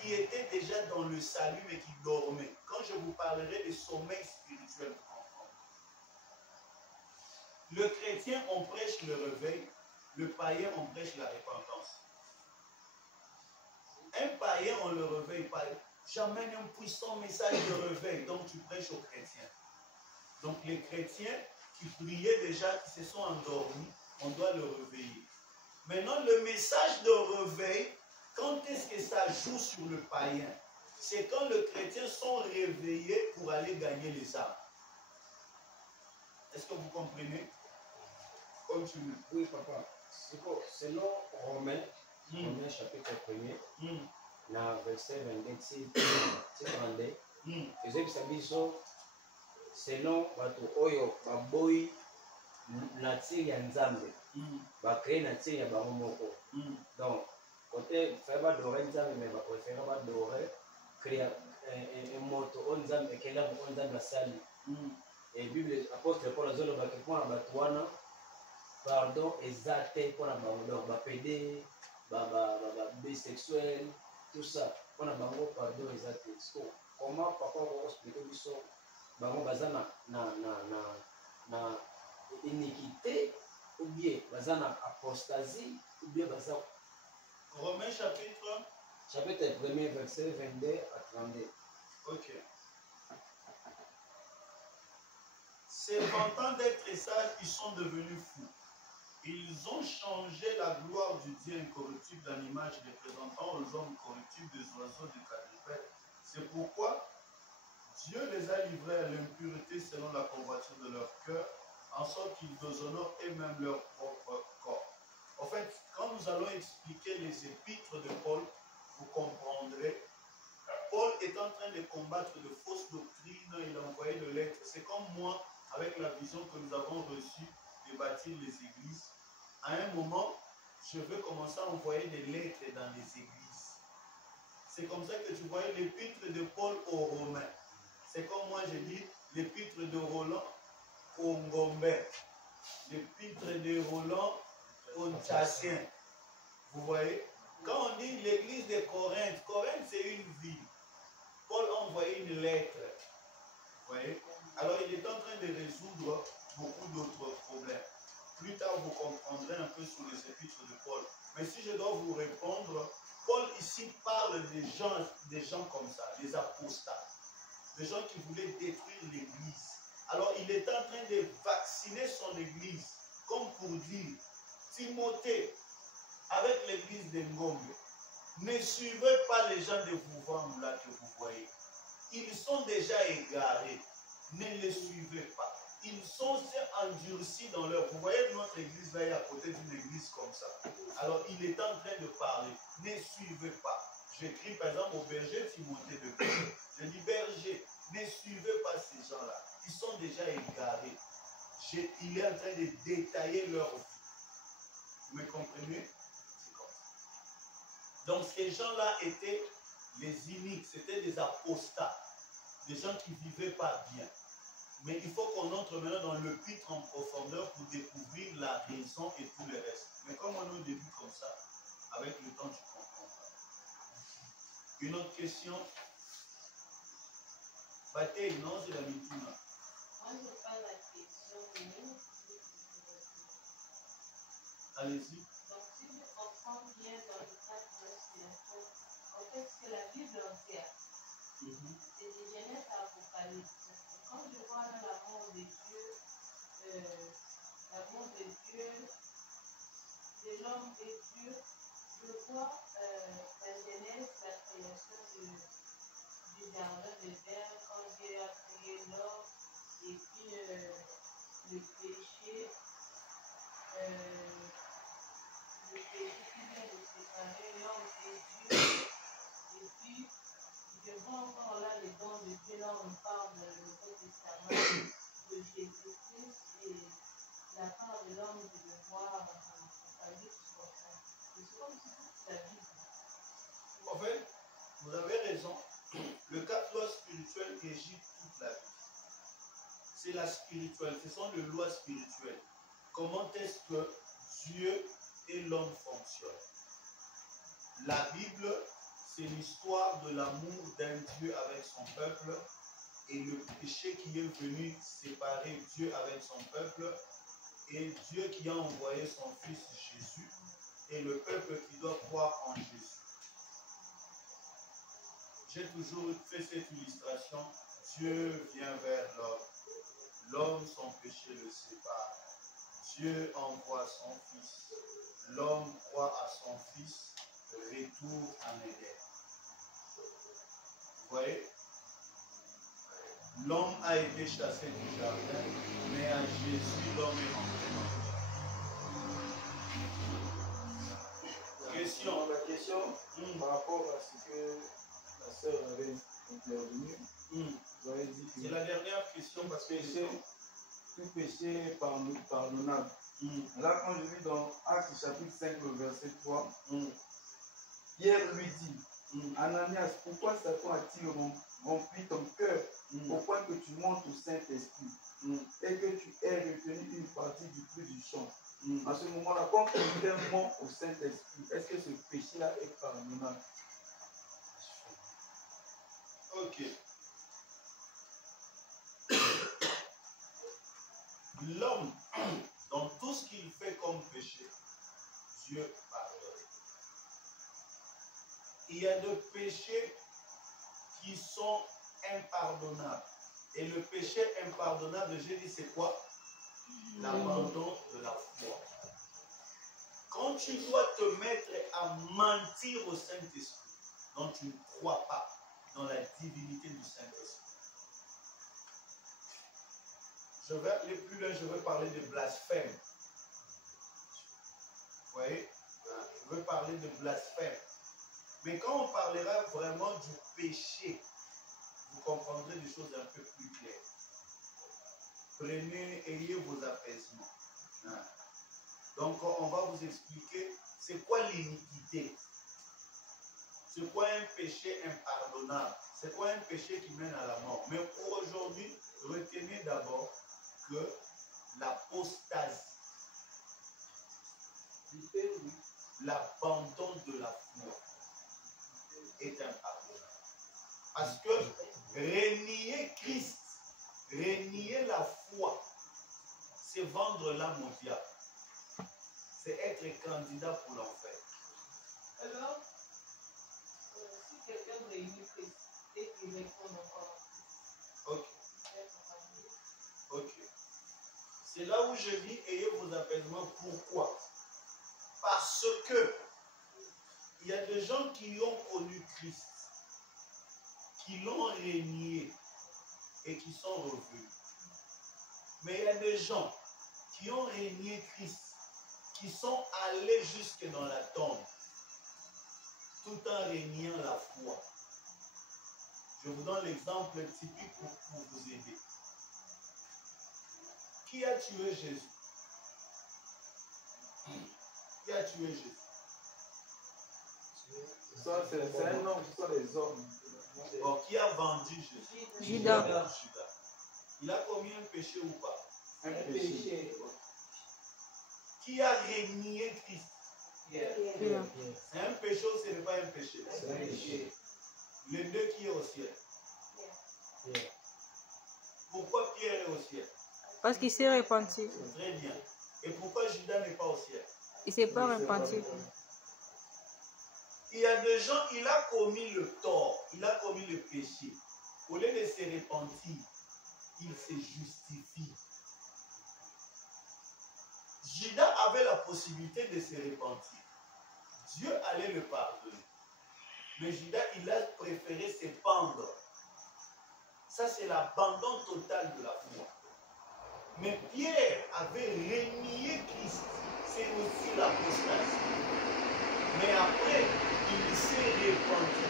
qui était déjà dans le salut mais qui dormait. Quand je vous parlerai de sommeil spirituel, le chrétien, on prêche le réveil. Le païen, on prêche la repentance. Un païen, on ne le réveille pas. J'amène un puissant message de réveil. Donc, tu prêches aux chrétiens. Donc, les chrétiens qui priaient déjà, qui se sont endormis, on doit le réveiller. Maintenant, le message de réveil, quand est-ce que ça joue sur le païen? C'est quand les chrétiens sont réveillés pour aller gagner les âmes. Est-ce que vous comprenez? Continue. Oui, papa. Selon Romains, Romains chapitre 1er, na verset 22, 32, ezebisa biso selon bato oyo baboyi nature ya Nzambe, bakreye nature ya bango moko. Donc, côté faire badorer Nzambe, mais bapréférer badorer créer un moto on Nzambe ekela on Nzambe asali. Et Bible apôtre Paul azolobaki mpona bato wana pardon eza te mpona bango, donc bapede bisexuel tout ça mpona bango pardon eza te. Comment papa okoexplike biso bango baza na iniquité ou bien baza na apostasie ou bien baza... Romains chapitre Chapitre 1er, verset 22 à 32. Ok. Se vantant d'être sages, ils sont devenus fous. Ils ont changé la gloire du Dieu incorruptible dans l'image les présentant aux hommes corruptibles des oiseaux, des quadrupèdes. C'est pourquoi Dieu les a livrés à l'impureté selon la convoiture de leur cœur, en sorte qu'ils déshonorent eux-mêmes leur propre corps. En fait, quand nous allons expliquer les épîtres de Paul, vous comprendrez. Paul est en train de combattre de fausses doctrines, il a envoyé des lettres. C'est comme moi, avec la vision que nous avons reçue de bâtir les églises. À un moment, je veux commencer à envoyer des lettres dans les églises. C'est comme ça que tu voyais l'épître de Paul aux Romains. C'est comme moi je dis l'épître de Roland aux Ngombais, l'épître de Roland aux Tchassiens. Vous voyez? Quand on dit l'église de Corinthe, Corinthe c'est une ville. Paul a envoyé une lettre. Vous voyez? Alors il est en train de résoudre beaucoup d'autres problèmes. Plus tard, vous comprendrez un peu sur les épîtres de Paul. Mais si je dois vous répondre, Paul ici parle des gens comme ça, des apostats, des gens qui voulaient détruire l'église. Alors il est en train de vacciner son église, comme pour dire, Timothée, avec l'église de Ngombe, ne suivez pas les gens de Vouvang là que vous voyez. Ils sont déjà égarés. Ne les suivez pas. Ils sont endurcis dans leur... Vous voyez notre église là, il est à côté d'une église comme ça. Alors il est en train de parler. Ne suivez pas. J'écris par exemple au berger Timothée de Paul. Je dis berger, ne suivez pas ces gens-là. Ils sont déjà égarés. Il est en train de détailler leur vie. Vous me comprenez? C'est comme ça. Donc ces gens-là étaient les iniques, c'était des apostats, des gens qui ne vivaient pas bien. Mais il faut qu'on entre maintenant dans le pitre en profondeur pour découvrir la raison et tout le reste. Mais comme on est au début comme ça, avec le temps, tu comprendras. Une autre question? Bate, non, c'est la mituna. Moi, je parle la question. Allez-y. Donc, si je comprends bien dans le cadre de l'inspiration, en fait, c'est la Bible entière. C'est de Genèse à Apocalypse. Quand je vois dans l'amour de Dieu, de l'homme et Dieu, je vois la Genèse, la création du jardin d'Éden, quand Dieu a créé l'homme, et puis le péché qui vient de séparer l'homme et Dieu. Et puis, je vois encore là les dons de Dieu, là on parle dans le Nouveau Testament de Jésus-Christ et la part de l'homme de le voir dans l'Apocalypse. C'est comme si toute la Bible. En fait, vous avez raison. Le quatre lois spirituelles régit toute la vie. C'est la spirituelle, ce sont les lois spirituelles. Comment est-ce que Dieu et l'homme fonctionnent? La Bible, c'est l'histoire de l'amour d'un Dieu avec son peuple et le péché qui est venu séparer Dieu avec son peuple et Dieu qui a envoyé son fils Jésus et le peuple qui doit croire en Jésus. J'ai toujours fait cette illustration. Dieu vient vers l'homme. L'homme, son péché le sépare. Dieu envoie son fils. L'homme croit à son fils. Retour en Éden. Vous voyez? L'homme a été chassé du jardin, mais à Jésus, l'homme est rentré dans le jardin. Question. La question par rapport à ce que la sœur avait intervenu, vous avez dit que C'est la dernière question parce que tout péché est pardonnable. Là, quand je lis dans Actes chapitre 5, le verset 3, Pierre lui dit, Ananias, pourquoi Satan a-t-il rempli ton cœur au point que tu montes au Saint-Esprit et que tu aies retenu une partie du prix du champ? À ce moment-là, quand quelqu'un ment au Saint-Esprit, est-ce que ce péché-là est pardonnable? Ok. L'homme, dans tout ce qu'il fait comme péché, Dieu pardonne. il y a des péchés qui sont impardonnables. Et le péché impardonnable, j'ai dit, c'est quoi? L'abandon de la foi. Quand tu dois te mettre à mentir au Saint-Esprit, donc tu ne crois pas dans la divinité du Saint-Esprit. Je vais aller plus loin, je vais parler de blasphème. Vous voyez? Je vais parler de blasphème. Mais quand on parlera vraiment du péché, vous comprendrez des choses un peu plus claires. Prenez, ayez vos apaisements. Donc, on va vous expliquer c'est quoi l'iniquité. C'est quoi un péché impardonnable? C'est quoi un péché qui mène à la mort? Mais pour aujourd'hui, retenez d'abord que l'apostasie, l'abandon de la foi est impardonnable. Parce que renier Christ, renier la foi, c'est vendre l'âme au diable. C'est être candidat pour l'enfer. Alors, si quelqu'un réunit Christ et qu'il répond encore, Ok. Ok. C'est là où je dis ayez vos apaisements. Pourquoi? Parce que il y a des gens qui ont connu Christ, qui l'ont renié et qui sont revenus. Mais il y a des gens qui ont renié Christ, qui sont allés jusque dans la tombe, tout en reniant la foi. Je vous donne l'exemple typique pour vous aider. Qui a tué Jésus? Qui a tué Jésus? Ça, c'est un homme, ce sont les hommes. Bon, qui a vendu Jésus? Judas. Judas. Il a commis un péché ou pas? Un péché. Qui a renié Christ? Pierre. C'est un péché ou ce n'est pas un péché? C'est un péché. Les deux qui est au ciel. Pourquoi Pierre est au ciel? Parce qu'il s'est repenti. Très bien. Et pourquoi Judas n'est pas au ciel? Il s'est pas repenti. Il y a des gens, il a commis le tort, il a commis le péché. Au lieu de se repentir, il se justifie. Judas avait la possibilité de se repentir. Dieu allait le pardonner. Mais Judas, il a préféré se pendre. Ça, c'est l'abandon total de la foi. Mais Pierre avait renié Christ. C'est aussi l'apostasie. Mais après, il s'est repenti.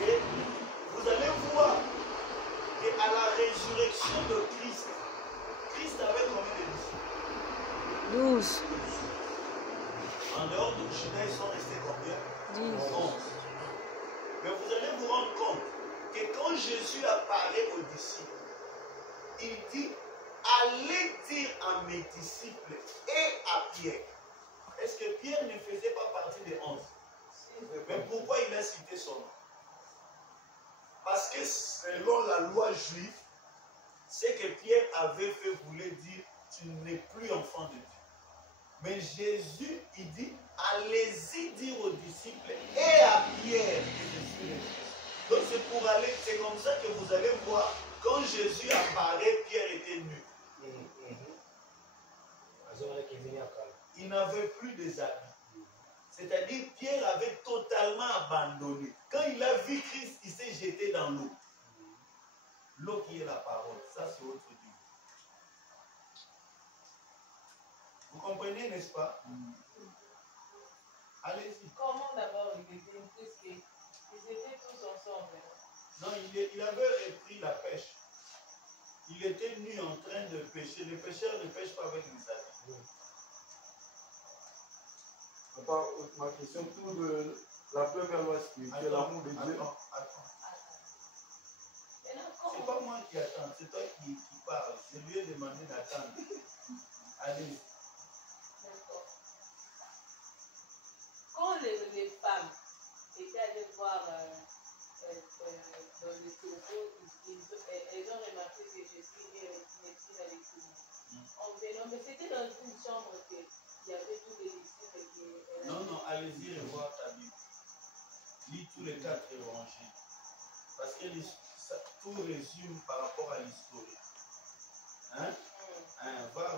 Et vous allez voir qu'à la résurrection de Christ, Christ avait combien de disciples? 12, En dehors de Judas, ils sont restés combien? 10. 11. Mais vous allez vous rendre compte que quand Jésus apparaît aux disciples, il dit, allez dire à mes disciples et à Pierre. Est-ce que Pierre ne faisait pas partie des 11? Mais pourquoi il a cité son nom? Parce que selon la loi juive, ce que Pierre avait fait voulait dire, tu n'es plus enfant de Dieu. Mais Jésus, il dit, allez-y dire aux disciples et à Pierre que je suis le Christ. Donc c'est pour aller, c'est comme ça que vous allez voir, quand Jésus apparaît, Pierre était nu. Il n'avait plus des habits. C'est-à-dire, Pierre avait totalement abandonné. Quand il a vu Christ, il s'est jeté dans l'eau. L'eau qui est la parole, ça c'est autre Dieu. Vous comprenez, n'est-ce pas? Allez-y. comment d'abord il était puisqu'ils étaient tous ensemble? Non, il avait repris la pêche. Il était nu en train de pêcher. Les pêcheurs ne pêchent pas avec les habits. Ma question tourne la première loi spirituelle, l'amour de Dieu. Attends. Maintenant, C'est comment pas moi qui attends, c'est toi qui parle. Je lui ai demandé d'attendre. Allez. D'accord. Quand les femmes étaient allées voir dans le topo, elles ont remarqué que Jésus est médecine avec tout le monde. En venant, mais c'était dans une chambre qu'il y avait tous les disciples l'évangile. Parce que tout résume par rapport à l'historique. Hein? Va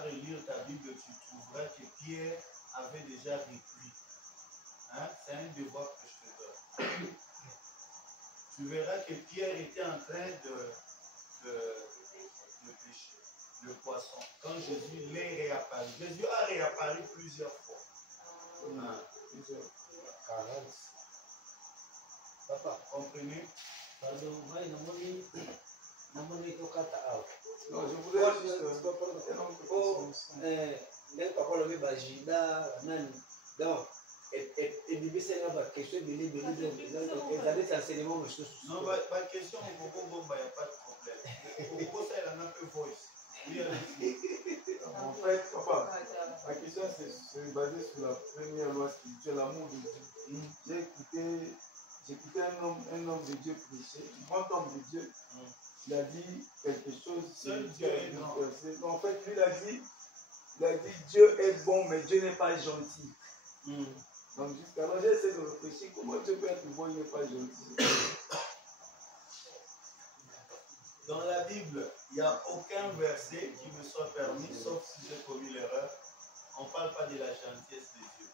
relire ta Bible, tu trouveras que Pierre avait déjà repris. Hein? C'est un devoir que je te donne. Tu verras que Pierre était en train de pêcher le poisson. Quand Jésus l'est réapparu. Jésus a réapparu plusieurs fois. Plusieurs fois. 40. Papa, Comprenez? pardon, moi, namoni tokata awa. Non, je voulais juste... ndenge papa olobi bajida nani donc ebibisenga baquestion ebele ezali ti enseignement mosusu. Non, ma question, il n'y a pas de problème. Pourquoi ça, il en a un peu voice? En fait, papa, ma question c'est basée sur la première loi spirituelle, l'amour de Dieu. J'ai écouté un homme de Dieu prêcher, un grand homme de Dieu. Il a dit quelque chose. Seul Dieu est grand. En fait, lui, il a dit Dieu est bon, mais Dieu n'est pas gentil. Donc, jusqu'alors, j'essaie de réfléchir comment Dieu peut être bon, il n'est pas gentil. Dans la Bible, il n'y a aucun verset qui me soit permis, sauf si j'ai commis l'erreur. On ne parle pas de la gentillesse de Dieu.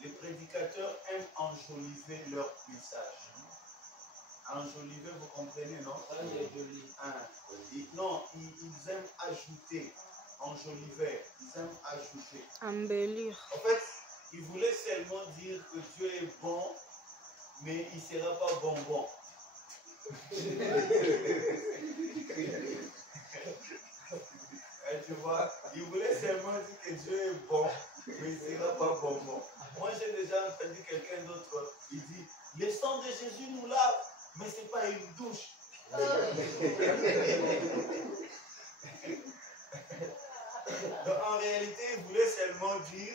Les prédicateurs aiment enjoliver leur message. Enjoliver, vous comprenez, non? Non, ils aiment ajouter. Enjoliver, ils aiment ajouter. Embellir. En fait, ils voulaient seulement dire que Dieu est bon, mais il ne sera pas bonbon. Tu vois, ils voulaient seulement dire que Dieu est bon, mais il ne sera pas bonbon. Moi, j'ai déjà entendu quelqu'un d'autre, il dit, le sang de Jésus nous lave, mais ce n'est pas une douche. Donc, en réalité, il voulait seulement dire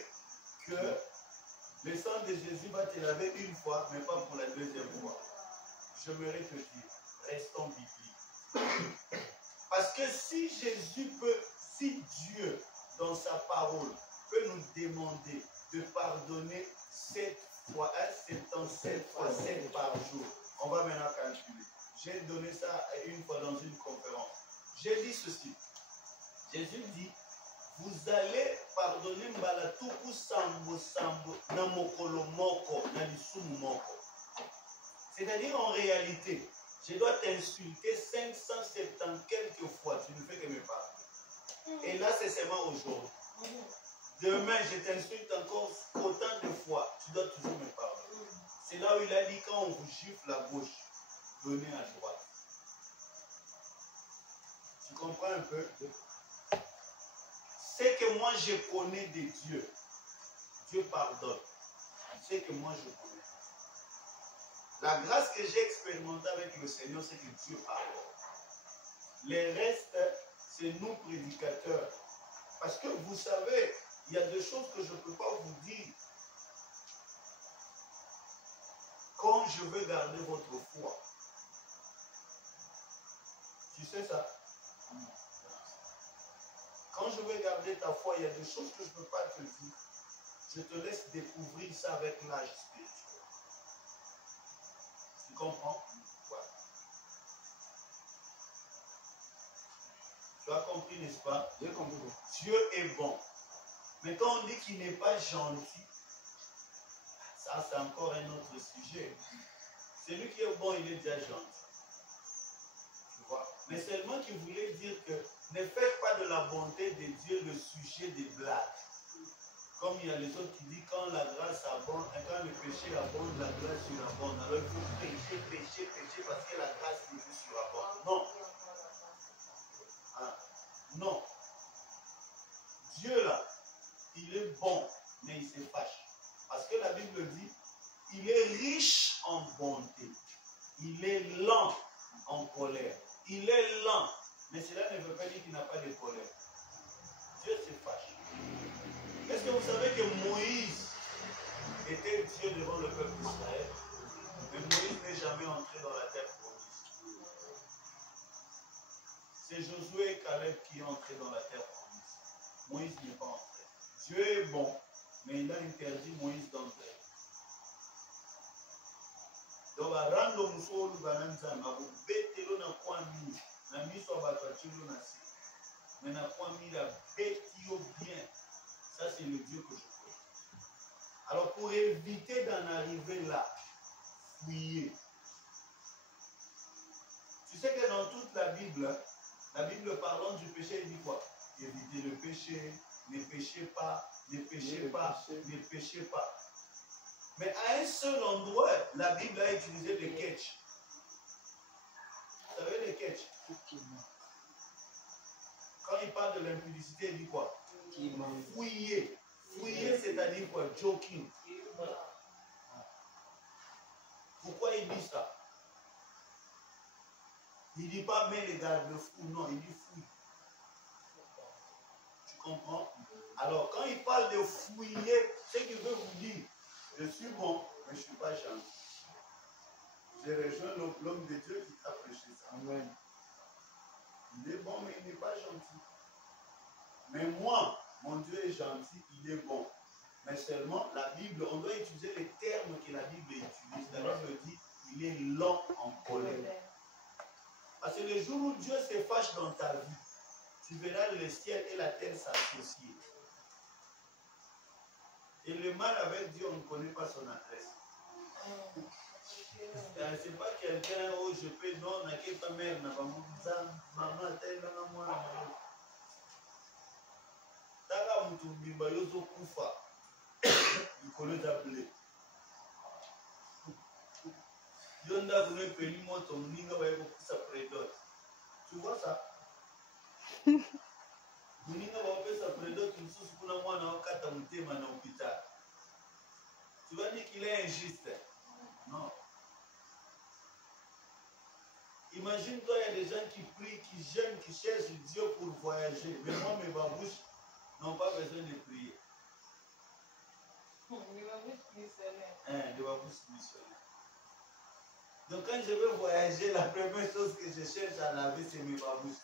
que le sang de Jésus va te laver une fois, mais pas pour la deuxième fois. J'aimerais te dire, restons bibliques. Parce que si Dieu, dans sa parole, peut nous demander de pardonner 7 fois, 77 fois 7 par jour, on va maintenant calculer. J'ai donné ça une fois dans une conférence. J'ai dit ceci. Jésus dit, vous allez pardonner Mbalatuku Sambo Sambo Namokolo Moko Nalisumu Moko. C'est-à-dire en réalité, je dois t'insulter 570 quelques fois, tu ne fais que me parler. Et là, c'est seulement aujourd'hui. Demain, je t'insulte encore autant de fois, tu dois toujours me parler. C'est là où il a dit, quand on vous gifle la gauche, donnez à droite. Tu comprends un peu? C'est que moi je connais de Dieu. Dieu pardonne. C'est que moi je connais. La grâce que j'ai expérimentée avec le Seigneur, c'est que Dieu pardonne. Le reste, c'est nous prédicateurs. Parce que vous savez, il y a des choses que je ne peux pas vous dire. Quand je veux garder votre foi. Tu sais ça? Quand je veux garder ta foi, il y a des choses que je ne peux pas te dire. Je te laisse découvrir ça avec l'âge spirituel. Tu comprends? Voilà. Tu as compris, n'est-ce pas? J'ai compris. Dieu est bon. Mais quand on dit qu'il n'est pas gentil, ça c'est encore un autre sujet. Celui qui est bon, il est déjà gentil. Tu vois? Mais seulement qu'il voulait dire que ne faites pas de la bonté de Dieu le sujet des blagues. Comme il y a les autres qui disent quand la grâce abonde, et quand le péché abonde, la grâce surabonde. Alors il faut pécher, pécher, pécher parce que la grâce de Dieu surabonde. Non. Ah. Non. Dieu là, il est bon, mais il se fâche. Parce que la Bible dit, il est riche en bonté. Il est lent en colère. Il est lent. Mais cela ne veut pas dire qu'il n'a pas de colère. Dieu se fâche. Est-ce que vous savez que Moïse était Dieu devant le peuple d'Israël? Mais Moïse n'est jamais entré dans la terre promise. C'est Josué et Caleb qui sont entrés dans la terre promise. Moïse n'est pas entré. Dieu est bon, mais il a interdit Moïse d'entrer. barando musolo bananzanga betelo na kwami na miso abatwachilo na si. Mais na kwami la betio bien. Ça c'est le Dieu que je connais. Alors pour éviter d'en arriver là, fuyez. Tu sais que dans toute la Bible parlant du péché, il dit quoi? Évitez le péché, ne péchez pas, ne péchez pas, ne péchez pas. Mais à un seul endroit, la Bible a utilisé le catch. Vous savez le catch? Quand il parle de l'impudicité, il dit quoi? Fouiller. Fouiller, c'est-à-dire quoi? Joking. Pourquoi il dit ça? Il ne dit pas mets les garde-fous, non, il dit fouille. Tu comprends? Alors, quand il parle de fouiller, ce qu'il veut vous dire, je suis bon, mais je ne suis pas gentil. J'ai rejoint l'homme de Dieu qui t'a prêché ça. Amen. Il est bon, mais il n'est pas gentil. Mais moi, mon Dieu est gentil, il est bon. Mais seulement, la Bible, on doit utiliser les termes que la Bible utilise. La Bible dit, il est lent en colère. Parce que le jour où Dieu se fâche dans ta vie, tu verras le ciel et la terre s'associer. Et le mal avec Dieu, on ne connaît pas son adresse. C'est pas quelqu'un où je peux, non, n'a pas mère, n'a pas maman, telle, moi, Tala mutumbimba yozo kufa, ikolo d'ablé. Yonda vous ne payez moi ton ninga va être ça prédote. Tu vois ça? Ninga va faire ça prédote, une source pour la moine en kata mutema na hôpital. Tu vas dire qu'il est injuste? Non. Imagine-toi, il y a des gens qui prient, qui jeûnent, qui cherchent Dieu pour voyager. Mais moi, mes babouches n'ont pas besoin de prier. Les babouches missionnaires. Des babouches missionnaires. Donc quand je veux voyager, la première chose que je cherche à laver, c'est mes babouches.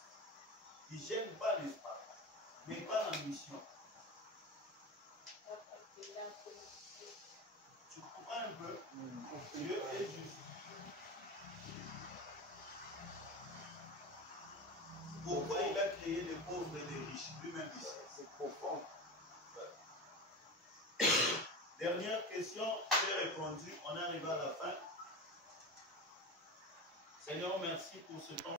Ils ne gênent pas, n'est-ce pas? Mais pas en mission. Tu comprends un peu? Dieu est juste. Pourquoi il a créé les pauvres et les riches? Lui-même ici. C'est profond. Dernière question, j'ai répondu. On arrive à la fin. Seigneur, merci pour ce temps.